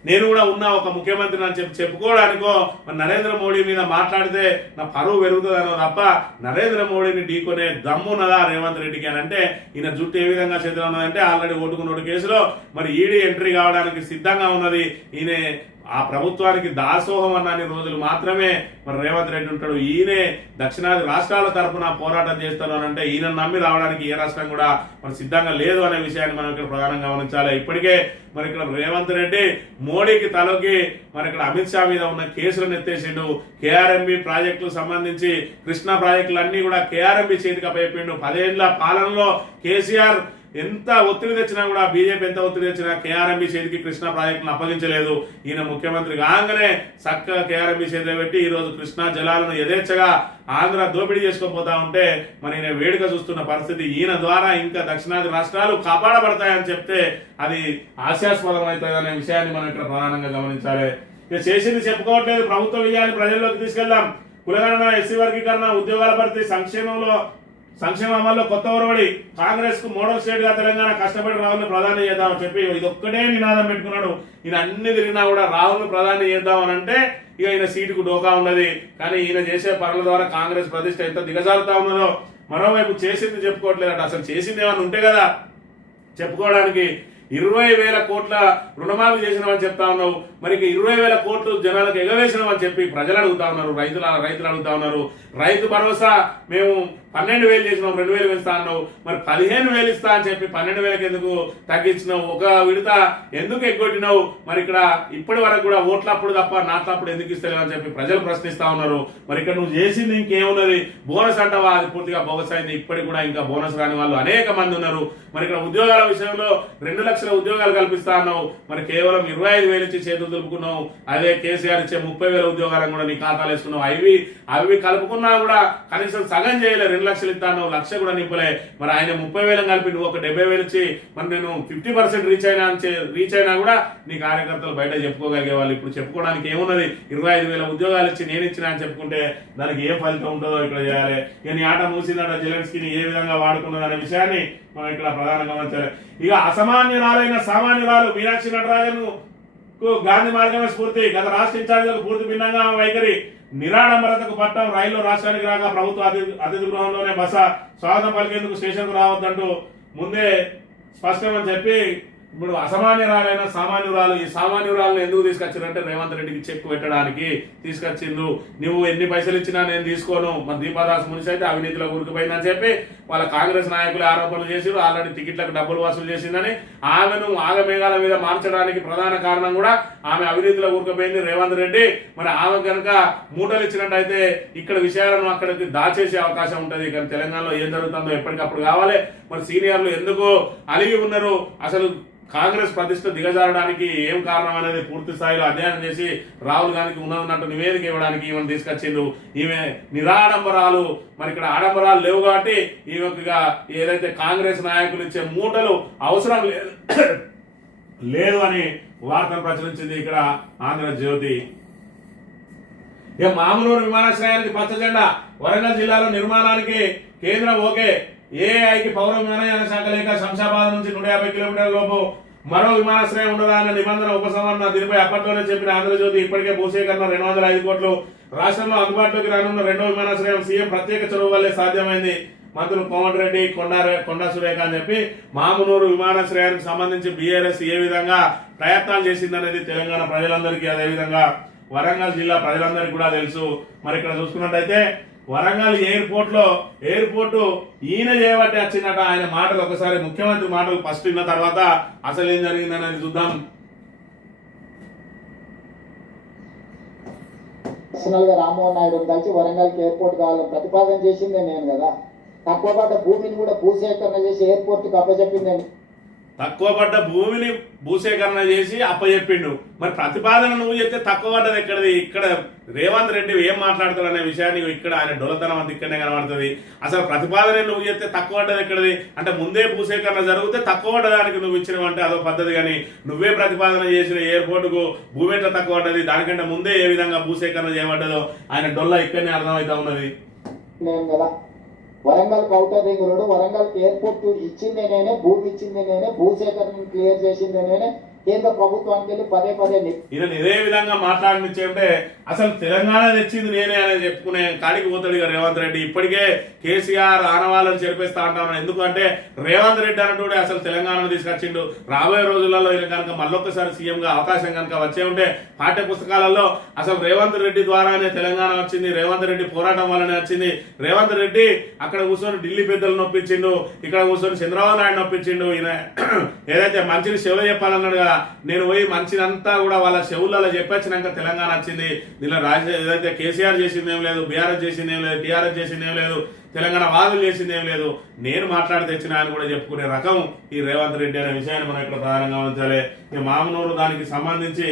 నేను కూడా ఉన్నా ఒక ముఖ్యమంత్రి అని చెప్పుకోవడానికో మరి నరేంద్ర మోడీ మీద మాట్లాడితే నా పరువు పెరుగుతుందనో తప్ప నరేంద్ర మోడీని ఢీకొనే దమ్మున్నదా రేవంత్ రెడ్డికి అని అంటే ఈయన జుట్టు ఏ విధంగా చేతిలో ఉన్నదంటే ఆల్రెడీ ఓటుకున్నోడు కేసులో మరి ఈడీ ఎంట్రీ కావడానికి సిద్ధంగా ఉన్నది. ఈయన ఆ ప్రభుత్వానికి దాసోహం అన్నన్ని రోజులు మాత్రమే మరి రేవంత్ రెడ్డి ఉంటాడు. ఈయనే దక్షిణాది రాష్ట్రాల తరఫున పోరాటం చేస్తారు అని అంటే ఈయన నమ్మి రావడానికి ఏ రాష్ట్రం కూడా మరి సిద్ధంగా లేదు అనే విషయాన్ని మనం ఇక్కడ ప్రధానంగా గమనించాలి. ఇప్పటికే మరి ఇక్కడ రేవంత్ రెడ్డి మోడీకి తలకి మరి ఇక్కడ అమిత్ షా మీద ఉన్న కేసులను ఎత్తేసిండు. కేఆర్ఎంబి ప్రాజెక్టులకు సంబంధించి కృష్ణా ప్రాజెక్టులు అన్ని కూడా కేఆర్ఎంబి చేతికి అప్పచెప్పిండు. 10 ఏళ్ల పాలనలో కేసీఆర్ ఎంత ఒత్తిడి తెచ్చినా కూడా బీజేపీ ఎంత ఒత్తిడి తెచ్చినా కేఆర్ఎంబి చేతికి కృష్ణా ప్రాజెక్టును అప్పగించలేదు. ఈయన ముఖ్యమంత్రి కాగానే చక్కగా కేఆర్ఎంబి చేతిలో పెట్టి ఈ రోజు కృష్ణా జలాలను యథేచ్ఛగా ఆంధ్ర దోపిడీ చేసుకోపోతా ఉంటే మరి ఈయన వేడుక చూస్తున్న పరిస్థితి. ఈయన ద్వారా ఇంకా దక్షిణాది రాష్ట్రాలు కాపాడబడతాయని చెప్తే అది హాస్యాస్పదం అవుతుంది అనే విషయాన్ని మనం ఇక్కడ ప్రధానంగా గమనించాలి. ఇక చేసింది చెప్పుకోవట్లేదు, ప్రభుత్వ విజయాన్ని ప్రజల్లోకి తీసుకెళ్దాం. కులగణన, ఎస్సీ వర్గీకరణ, ఉద్యోగాల భర్తీ, సంక్షేమ అమల్లో కొత్త ఒరవడి, కాంగ్రెస్ కు మోడల్ స్టేట్ గా తెలంగాణ కష్టపడి రాహుల్ ను ప్రధాని చేద్దామని చెప్పి ఇదొక్కటే నినాదం పెట్టుకున్నాడు. ఈయన అన్ని తిరిగినా కూడా రాహుల్ ను ప్రధాని చేద్దామని అంటే ఇక ఈయన సీటుకు డోకా ఉన్నది. కానీ ఈయన చేసే పనుల ద్వారా కాంగ్రెస్ ప్రతిష్ట ఎంత దిగజారుతా ఉన్నదో. మరోవైపు చేసింది చెప్పుకోవట్లేదట. అసలు చేసింది ఏమన్నా ఉంటే కదా చెప్పుకోవడానికి. 20,000 కోట్ల రుణమాఫీ చేసినామని చెప్తా ఉన్నావు. మరి 20,000 కోట్లు జనాలకు ఎగవేసినామని చెప్పి ప్రజలు అడుగుతా ఉన్నారు, రైతులు అడుగుతా ఉన్నారు. రైతు భరోసా మేము 12,000 చేసినాం, 2,000 ఇస్తా అన్నావు. మరి 15,000 ఇస్తా అని చెప్పి 12,000 ఎందుకు తగ్గించినావు? ఒక విడత ఎందుకు ఎగ్గొట్టినావు? మరి ఇక్కడ ఇప్పటి వరకు కూడా ఓట్లప్పుడు తప్ప నాట్లప్పుడు ఎందుకు ఇస్తలేవు అని చెప్పి ప్రజలు ప్రశ్నిస్తా ఉన్నారు. మరి ఇక్కడ నువ్వు చేసింది ఇంకేమున్నది? బోనస్ అంటావా? అది పూర్తిగా బోగస్ అయింది. ఇప్పటికి కూడా ఇంకా బోనస్ రాని వాళ్ళు అనేక మంది ఉన్నారు. మరి ఇక్కడ ఉద్యోగాల విషయంలో 2 లక్షల ఉద్యోగాలు కల్పిస్తా అన్నావు. మరి కేవలం 25,000 ఇచ్చి చేతులు దులుపుకున్నావు. అదే కేసీఆర్ ఇచ్చే 30,000 ఉద్యోగాలను కూడా నీ ఖాతాలు వేసుకున్నావు. అవి కలుపుకున్నా కూడా కనీసం సగం చేయలే. 2 లక్షలు ఇస్తాను, 1 లక్ష కూడా నింపలే. మరి ఆయన 30,000 కలిపి నువ్వు ఒక 70,000 ఇచ్చి మరి నేను 50% రీచ్ అయినా కూడా నీ కార్యకర్తలు బయట చెప్పుకోగలిగే వాళ్ళు. ఇప్పుడు చెప్పుకోవడానికి ఏమున్నది? 25,000 ఉద్యోగాలు ఇచ్చి నేను ఇచ్చిన అని చెప్పుకుంటే దానికి ఏ ఫలితం ఉంటుందో ఇక్కడ చేయాలి. ఇక నీ ఆట మూసిందట జెలెన్స్కీని ఏ విధంగా వాడుకున్నది అనే విషయాన్ని మనం ఇక్కడ ప్రధానంగా గమనించాలి. ఇక అసామాన్యురాలైన సామాన్యురాలు మీనాక్షి నటరాజన్ గాంధీ మార్గమే స్ఫూర్తి. గత రాష్ట్ర ఇన్ఛార్జీలకు పూర్తి భిన్నంగా వైఖరి. నిరాడంబరతకు పట్టం. రైల్లో రాష్ట్రానికి రాక ప్రభుత్వ అతిథి గృహంలోనే బస. స్వాగతం పలికేందుకు స్టేషన్కు రావద్దంటూ ముందే స్పష్టమని చెప్పి ఇప్పుడు అసామాన్యురాలైన సామాన్యురాలు, ఈ సామాన్యురాలను ఎందుకు తీసుకొచ్చారంటే రేవంత్ రెడ్డికి చెక్ పెట్టడానికి తీసుకొచ్చిండు. నువ్వు ఎన్ని పైసలు ఇచ్చినా నేను తీసుకోను. మరి దీపాదాస్ మునిసి అయితే అవినీతిలో ఉరికిపోయిందని చెప్పి వాళ్ళ కాంగ్రెస్ నాయకులు ఆరోపణలు చేసిరు. ఆల్రెడీ టికెట్లకు డబ్బులు వసూలు చేసిందని ఆమెను ఆగమేఘాల మీద మార్చడానికి ప్రధాన కారణం కూడా ఆమె అవినీతిలో ఉరికిపోయింది రేవంత్ రెడ్డి. మరి ఆమె కనుక మూటలు ఇచ్చినట్టయితే ఇక్కడ విషయాలను అక్కడికి దాచేసే అవకాశం ఉంటుంది. కానీ తెలంగాణలో ఏం జరుగుతుందో ఎప్పటికప్పుడు కావాలి. మరి సీనియర్లు ఎందుకు అలిగి ఉన్నారు, అసలు కాంగ్రెస్ ప్రతిష్ట దిగజారడానికి ఏం కారణం అనేది పూర్తి స్థాయిలో అధ్యయనం చేసి రాహుల్ గాంధీకి ఉన్నట్టు నివేదిక ఇవ్వడానికి ఈమెను తీసుకొచ్చిండు. ఈమె నిరాడంబరాలు, మరి ఇక్కడ ఆడంబరాలు లేవు కాబట్టి ఈమెకుగా ఏదైతే కాంగ్రెస్ నాయకులు ఇచ్చే మూటలు అవసరం లేదు అని వార్తలు ప్రచురించింది ఇక్కడ ఆంధ్రజ్యోతి. ఇక మామూలు విమానాశ్రయానికి పచ్చ జెండా. వరంగల్ జిల్లాలో నిర్మాణానికి కేంద్రం ఓకే. ఏఐకి పౌర విమానయాన శాఖ లేక శంషాబాద్ నుంచి 150 కిలోమీటర్ల లోపు మరో విమానాశ్రయం ఉండదా అన్న నిబంధన ఉపసంహరణ. దీనిపై అప్పట్లోనే చెప్పిన ఆంధ్రజ్యోతి ఇప్పటికే భూసేకరణ 205 కోట్లు. రాష్ట్రంలో అందుబాటులోకి రానున్న రెండో విమానాశ్రయం సీఎం ప్రత్యేక చొరవ వల్లే సాధ్యమైంది. మంత్రులు కోమటిరెడ్డి, కొండా సురేఖ అని చెప్పి మామునూరు విమానాశ్రయానికి సంబంధించి బీఆర్ఎస్ ఏ విధంగా ప్రయత్నాలు చేసిందనేది తెలంగాణ ప్రజలందరికీ, అదేవిధంగా వరంగల్ జిల్లా ప్రజలందరికీ కూడా తెలుసు. మరి ఇక్కడ చూసుకున్నట్టయితే వరంగల్ ఎయిర్పోర్ట్ ఈయన చేయబట్టి వచ్చిందట. ఆయన మాటలు ఒకసారి ముఖ్యమంత్రి మాటలు ఫస్ట్ విన్న తర్వాత అసలు ఏం జరిగిందనేది చూద్దాం. పర్సనల్ గా రామ్మోహన్ నాయుడు కలిసి వరంగల్కి ఎయిర్పోర్ట్ కావాలని ప్రతిపాదన చేసిందే నేను కదా. తక్కువ పడ్డ భూమిని కూడా భూసేకరణ చేసి ఎయిర్పోర్ట్ కు అప్పచెప్పిందండి. తక్కువ పడ్డ భూమిని భూసేకరణ చేసి అప్పచెప్పిండు. మరి ప్రతిపాదన నువ్వు చెప్తే తక్కువ పడ్డది ఎక్కడది? ఇక్కడ రేవంత్ రెడ్డి ఏం మాట్లాడతాడు అనే విషయాన్ని ఇక్కడ ఆయన డొలతనం అంత ఇక్కడనే కనబడుతుంది. అసలు ప్రతిపాదన నువ్వు చెప్తే తక్కువ పడ్డది ఎక్కడది అంటే ముందే భూసేకరణ జరిగితే తక్కువ పడ్డదానికి నువ్వు ఇచ్చినవంటే అదో పద్ధతి. కానీ నువ్వే ప్రతిపాదన చేసిన ఎయిర్పోర్టుకు భూమి ఎట్లా తక్కువ పడ్డది, దానికంటే ముందే ఏ విధంగా భూసేకరణ చేయబడ్డదో ఆయన డొల్ల ఇక్కడనే అర్థమవుతా ఉన్నది. నేను కదా Warangal outer ring road, Warangal airport ఇచ్చిందే నేనే, భూమి ఇచ్చిందే నేనే, భూసేకరణ క్లియర్ చేసిందే నేనే, కేంద్ర ప్రభుత్వానికి వెళ్ళి పదే ఈయన ఇదే విధంగా మాట్లాడినిచ్చేంటే అసలు తెలంగాణ తెచ్చింది నేనే అని చెప్పుకునే కాడికి పోతాడు ఇక రేవంత్ రెడ్డి. ఇప్పటికే కేసీఆర్ ఆనవాళ్ళని చెరిపేస్తా అంటాను. ఎందుకంటే రేవంత్ రెడ్డి అన్నట్టు అసలు తెలంగాణను తీసుకొచ్చిండు. రాబోయే రోజులలో ఈయన కనుక మళ్ళొక్కసారి సీఎం గా అవకాశం కనుక వచ్చే ఉంటే పాఠ్య పుస్తకాలలో అసలు రేవంత్ రెడ్డి ద్వారానే తెలంగాణ వచ్చింది, రేవంత్ రెడ్డి పోరాటం వల్లనే వచ్చింది. రేవంత్ రెడ్డి అక్కడ కూర్చొని ఢిల్లీ పెద్దలు నొప్పించిండు, ఇక్కడ కూర్చొని చంద్రబాబు నాయుడు నొప్పించిండు. ఈయన ఏదైతే మంచిని చెవులో చెప్పాలన్నాడు కదా, నేను పోయి మంచిదంతా కూడా వాళ్ళ చెవులలో చెప్పొచ్చినాక తెలంగాణ వచ్చింది. దీనిలో ఏదైతే కేసీఆర్ చేసింది ఏం లేదు, బీఆర్ఎస్ చేసింది ఏం లేదు, టీఆర్ఎస్ చేసింది ఏం లేదు, తెలంగాణ వాదులు చేసింది ఏం లేదు, నేను మాట్లాడి తెచ్చిన అని కూడా చెప్పుకునే రకం ఈ రేవంత్ రెడ్డి అనే విషయాన్ని మనం ఇక్కడ ప్రధానంగా ఉంచాలి. ఈ మామనూరు దానికి సంబంధించి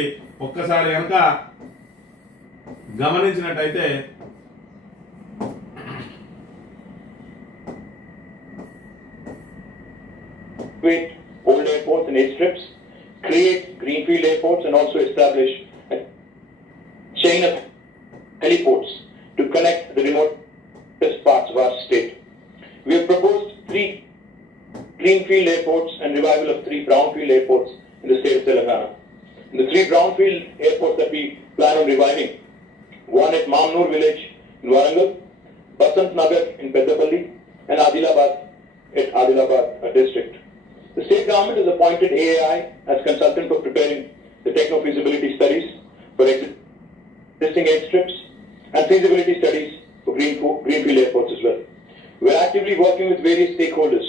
ఒక్కసారి కనుక గమనించినట్టయితే old airports and airstrips, create greenfield airports and also establish a chain of heliports to connect the remotest parts of our state. We have proposed 3 greenfield airports and revival of 3 brownfield airports in the state of Telangana. And the 3 brownfield airports that we plan on reviving, one at Mamnoor village in Warangal, Basant Nagar in Peddapalli, and Adilabad at Adilabad district. The state government has appointed AAI as consultant for preparing the techno-feasibility studies for existing airstrips and feasibility studies for greenfield airports as well. We are actively working with various stakeholders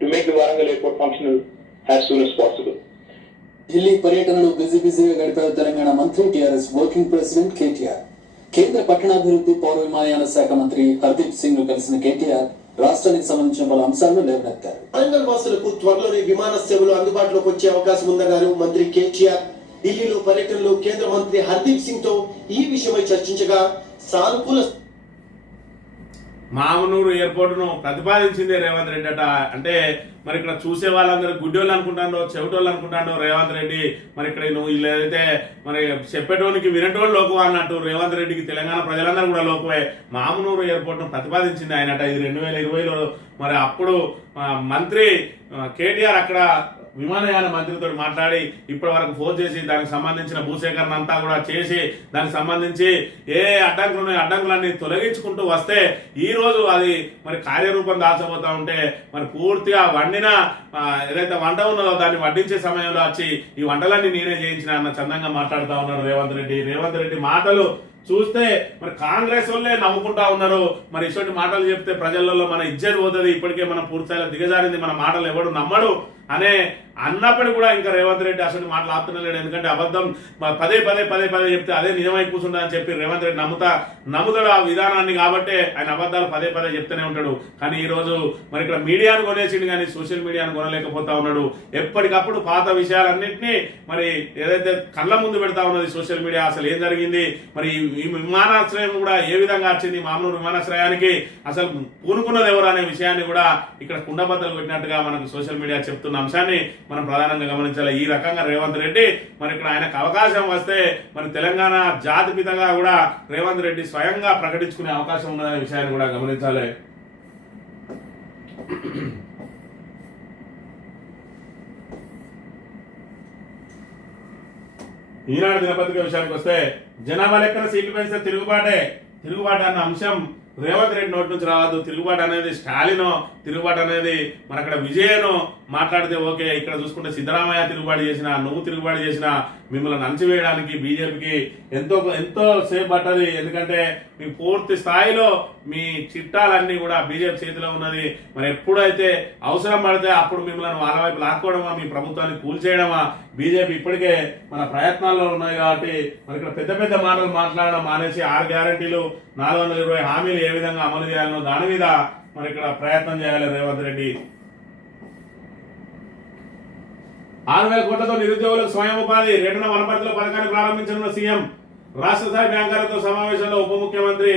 to make the Warangal airport functional as soon as possible. Delhi పర్యటనలో బిజీగా గడిపారు తెలంగాణ మంత్రి TRS working president KTR. కేంద్ర పట్టణాభివృద్ధి పౌర విమానయాన శాఖ మంత్రి హర్దీప్ సింగ్ ను కలిసిన కేటీఆర్ రాష్ట్రానికి సంబంధించిన పలు అంశాలను లేవనెత్తారు. వరంగల్ వాసులకు త్వరలోనే విమాన సేవలు అందుబాటులోకి వచ్చే అవకాశం ఉందన్నారు మంత్రి కేటీఆర్. ఢిల్లీలో పర్యటనలో కేంద్ర మంత్రి హర్దీప్ సింగ్ తో ఈ విషయమై చర్చించగా సానుకూల మామనూరు ఎయిర్పోర్ట్ ను ప్రతిపాదించింది రేవంత్ రెడ్డి అట. అంటే మరి ఇక్కడ చూసే వాళ్ళందరూ గుడ్డోళ్ళు అనుకుంటాడో చెవిటోళ్ళు అనుకుంటాడో రేవంత్ రెడ్డి. మరి ఇక్కడ నువ్వు వీళ్ళైతే మరి చెప్పేటోనికి వినటోళ్ళు లోకువా అన్నట్టు రేవంత్ రెడ్డికి తెలంగాణ ప్రజలందరూ కూడా లోకువే. మామనూరు ఎయిర్పోర్ట్ ను ప్రతిపాదించింది ఆయనట. ఇది 2020లో మరి అప్పుడు మంత్రి కేటీఆర్ అక్కడ విమానయాన మంత్రితో మాట్లాడి ఇప్పటి వరకు ఫోన్ చేసి దానికి సంబంధించిన భూసేకరణ అంతా కూడా చేసి దానికి సంబంధించి ఏ అడ్డంకులు ఉన్నాయో అడ్డంకులన్నీ తొలగించుకుంటూ వస్తే ఈ రోజు అది మరి కార్యరూపం దాచబోతా ఉంటే మరి పూర్తిగా వండిన ఏదైతే వంట ఉన్నదో దాన్ని వడ్డించే సమయంలో వచ్చి ఈ వంటలన్నీ నేనే చేయించిన అన్న చందంగా మాట్లాడుతా ఉన్నారు రేవంత్ రెడ్డి మాటలు చూస్తే మరి కాంగ్రెస్ వాళ్ళే నవ్వుకుంటా ఉన్నారు. మరి ఇటువంటి మాటలు చెప్తే ప్రజలలో మన ఇజ్జత్ పోతుంది, ఇప్పటికే మనం పూర్తిగా దిగజారింది, మన మాటలు ఎవడు నమ్మడు అనే అన్నప్పటికీ కూడా ఇంకా రేవంత్ రెడ్డి అసలు మాటలు ఆపుతలేడు. ఎందుకంటే అబద్ధం పదే చెప్తే అదే నిజమై కూర్చుంటుందని చెప్పి రేవంత్ రెడ్డి నమ్ముతాడు ఆ విధానాన్ని. కాబట్టి ఆయన అబద్ధాలు పదే చెప్తూనే ఉంటాడు. కానీ ఈ రోజు మరి ఇక్కడ మీడియాను కొనేసిండు కానీ సోషల్ మీడియాను కొనలేకపోతా ఉన్నాడు. ఎప్పటికప్పుడు పాత విషయాలన్నింటినీ మరి ఏదైతే కళ్ళ ముందు పెడతా ఉన్నది సోషల్ మీడియా, అసలు ఏం జరిగింది, మరి ఈ విమానాశ్రయం కూడా ఏ విధంగా వచ్చింది, మామూలు విమానాశ్రయానికి అసలు పూనుకున్నది ఎవరు అనే విషయాన్ని కూడా ఇక్కడ కుండబద్దలు పెట్టినట్టుగా మనకు సోషల్ మీడియా చెప్తున్న అంశాన్ని మనం ప్రధానంగా గమనించాలి. ఈ రకంగా రేవంత్ రెడ్డి మరి ఇక్కడ ఆయనకు అవకాశం వస్తే మరి తెలంగాణ జాతిపితగా కూడా రేవంత్ రెడ్డి స్వయంగా ప్రకటించుకునే అవకాశం ఉన్నదనే విషయాన్ని కూడా గమనించాలి. ఈనాడు దినపత్రిక విషయానికి వస్తే జనాభా లెక్కన సీట్లు పెంచితే తిరుగుబాటు అన్న అంశం రేవంత్ రెడ్డి నోటి నుంచి రావద్దు. తిరుగుబాటు అనేది స్టాలినో, తిరుగుబాటు అనేది మన అక్కడ విజయనో మాట్లాడితే ఓకే. ఇక్కడ చూసుకుంటే సిద్ధరామయ్య తిరుగుబాటు చేసినా, నువ్వు తిరుగుబాటు చేసినా మిమ్మల్ని అణచివేయడానికి బీజేపీకి ఎంతో సేపు పట్టది. ఎందుకంటే మీ పూర్తి స్థాయిలో మీ చిట్టాలన్నీ కూడా బీజేపీ చేతిలో ఉన్నది. మరి ఎప్పుడైతే అవసరం పడితే అప్పుడు మిమ్మల్ని వాళ్ళ వైపు లాక్కోవడమా, మీ ప్రభుత్వాన్ని కూల్చేయడమా బీజేపీ ఇప్పటికే మన ప్రయత్నాల్లో ఉన్నాయి. కాబట్టి మరి ఇక్కడ పెద్ద మాటలు మాట్లాడడం మానేసి 6 గ్యారంటీలు 420 హామీలు ఏ విధంగా అమలు చేయాలనో దాని మీద మరి ఇక్కడ ప్రయత్నం చేయాలి రేవంత్ రెడ్డి. 6,000 కోట్లతో నిరుద్యోగులకు స్వయం ఉపాధి, రెండున వనపర్తిలో పథకాన్ని ప్రారంభించనున్న సీఎం. రాష్ట్ర స్థాయి బ్యాంకర్లతో సమావేశంలో ఉప ముఖ్యమంత్రి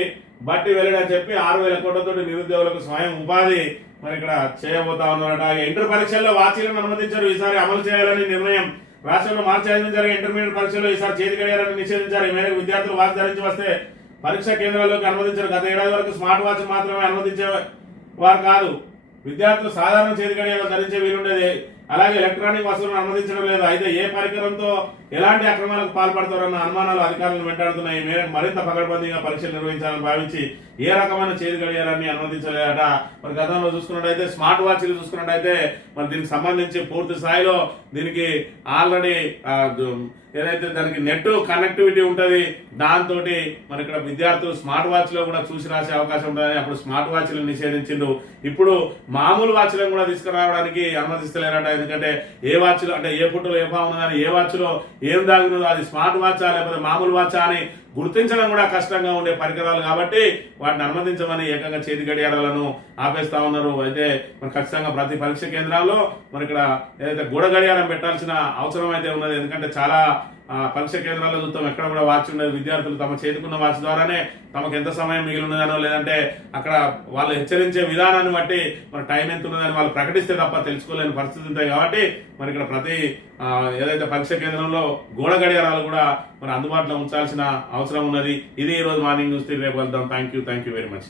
బట్టి వెల్లడని చెప్పి 6,000 కోట్లతో నిరుద్యోగులకు స్వయం ఉపాధి మరి ఇక్కడ చేయబోతా ఉన్నారట. ఇంటర్ పరీక్షల్లో వాచీలను అనుమతించారు, ఈసారి అమలు చేయాలని నిర్ణయం. రాష్ట్రంలో మార్చి 5 నుంచి జరిగే ఇంటర్మీడియట్ పరీక్షల్లో ఈసారి చేతి గడియారాన్ని నిషేధించారు. ఈ మేరకు విద్యార్థులు వాచ్ ధరించి వస్తే పరీక్షా కేంద్రాల్లోకి అనుమతించారు. గత ఏడాది వరకు స్మార్ట్ వాచ్ మాత్రమే అనుమతించేవారు కాదు. విద్యార్థులు సాధారణ చేతి గడియారాలు ధరించే వీలుండేది. అలాగే ఎలక్ట్రానిక్ వస్తువులను అనుమతించడం లేదు. అయితే ఏ పరికరంతో ఎలాంటి అక్రమాలకు పాల్పడతారన్న అనుమానాలు అధికారులను వెంటాడుతున్నాయి. ఈ మేరకు మరింత పకడ్బందీగా పరీక్షలు నిర్వహించాలని భావించి ఏ రకమైన చేతి గడియారాన్ని అనుమతించలేదట. మరి గతంలో చూసుకున్నట్టయితే స్మార్ట్ వాచ్లు చూసుకున్నట్టయితే మరి దీనికి సంబంధించి పూర్తి స్థాయిలో దీనికి ఆల్రెడీ ఏదైతే దానికి నెట్ కనెక్టివిటీ ఉంటుంది, దాంతో మరి ఇక్కడ విద్యార్థులు స్మార్ట్ వాచ్ లో కూడా చూసి రాసే అవకాశం ఉంటుంది. అప్పుడు స్మార్ట్ వాచ్లను నిషేధించిండు. ఇప్పుడు మామూలు వాచ్లను కూడా తీసుకురావడానికి అనుమతిస్తలేరట. ఎందుకంటే ఏ వాచ్లో అంటే ఏ పుట్టలో ఏ బాగున్నదని, ఏ వాచ్లో ఏం దాగినదో అది స్మార్ట్ వాచా లేకపోతే మామూలు వాచా అని గుర్తించడం కూడా కష్టంగా ఉండే పరికరాలు కాబట్టి వాటిని అనుమతించమని ఏకంగా చేతి గడియారాలను ఆపేస్తా ఉన్నారు. అయితే మరి ఖచ్చితంగా ప్రతి పరీక్ష కేంద్రాల్లో మరి ఇక్కడ ఏదైతే గోడ గడియారం పెట్టాల్సిన అవసరం అయితే ఉన్నది. ఎందుకంటే చాలా పరీక్ష కేంద్రాల్లో చూస్తాం ఎక్కడ కూడా వాచ్ ఉండదు. విద్యార్థులు తమ చేతికున్న వాచ్ ద్వారానే తమకు ఎంత సమయం మిగిలి ఉన్నదనో లేదంటే అక్కడ వాళ్ళు హెచ్చరించే విధానాన్ని బట్టి మరి టైం ఎంత ఉన్నదని వాళ్ళు ప్రకటిస్తే తప్ప తెలుసుకోలేని పరిస్థితి ఉంటాయి. కాబట్టి మరి ఇక్కడ ప్రతి ఏదైతే పరీక్ష కేంద్రంలో గోడ గడియారాలు కూడా మరి అందుబాటులో ఉంచాల్సిన అవసరం ఉన్నది. ఇది ఈ రోజు మార్నింగ్ న్యూస్. రేపు వెళ్దాం. Thank you very much.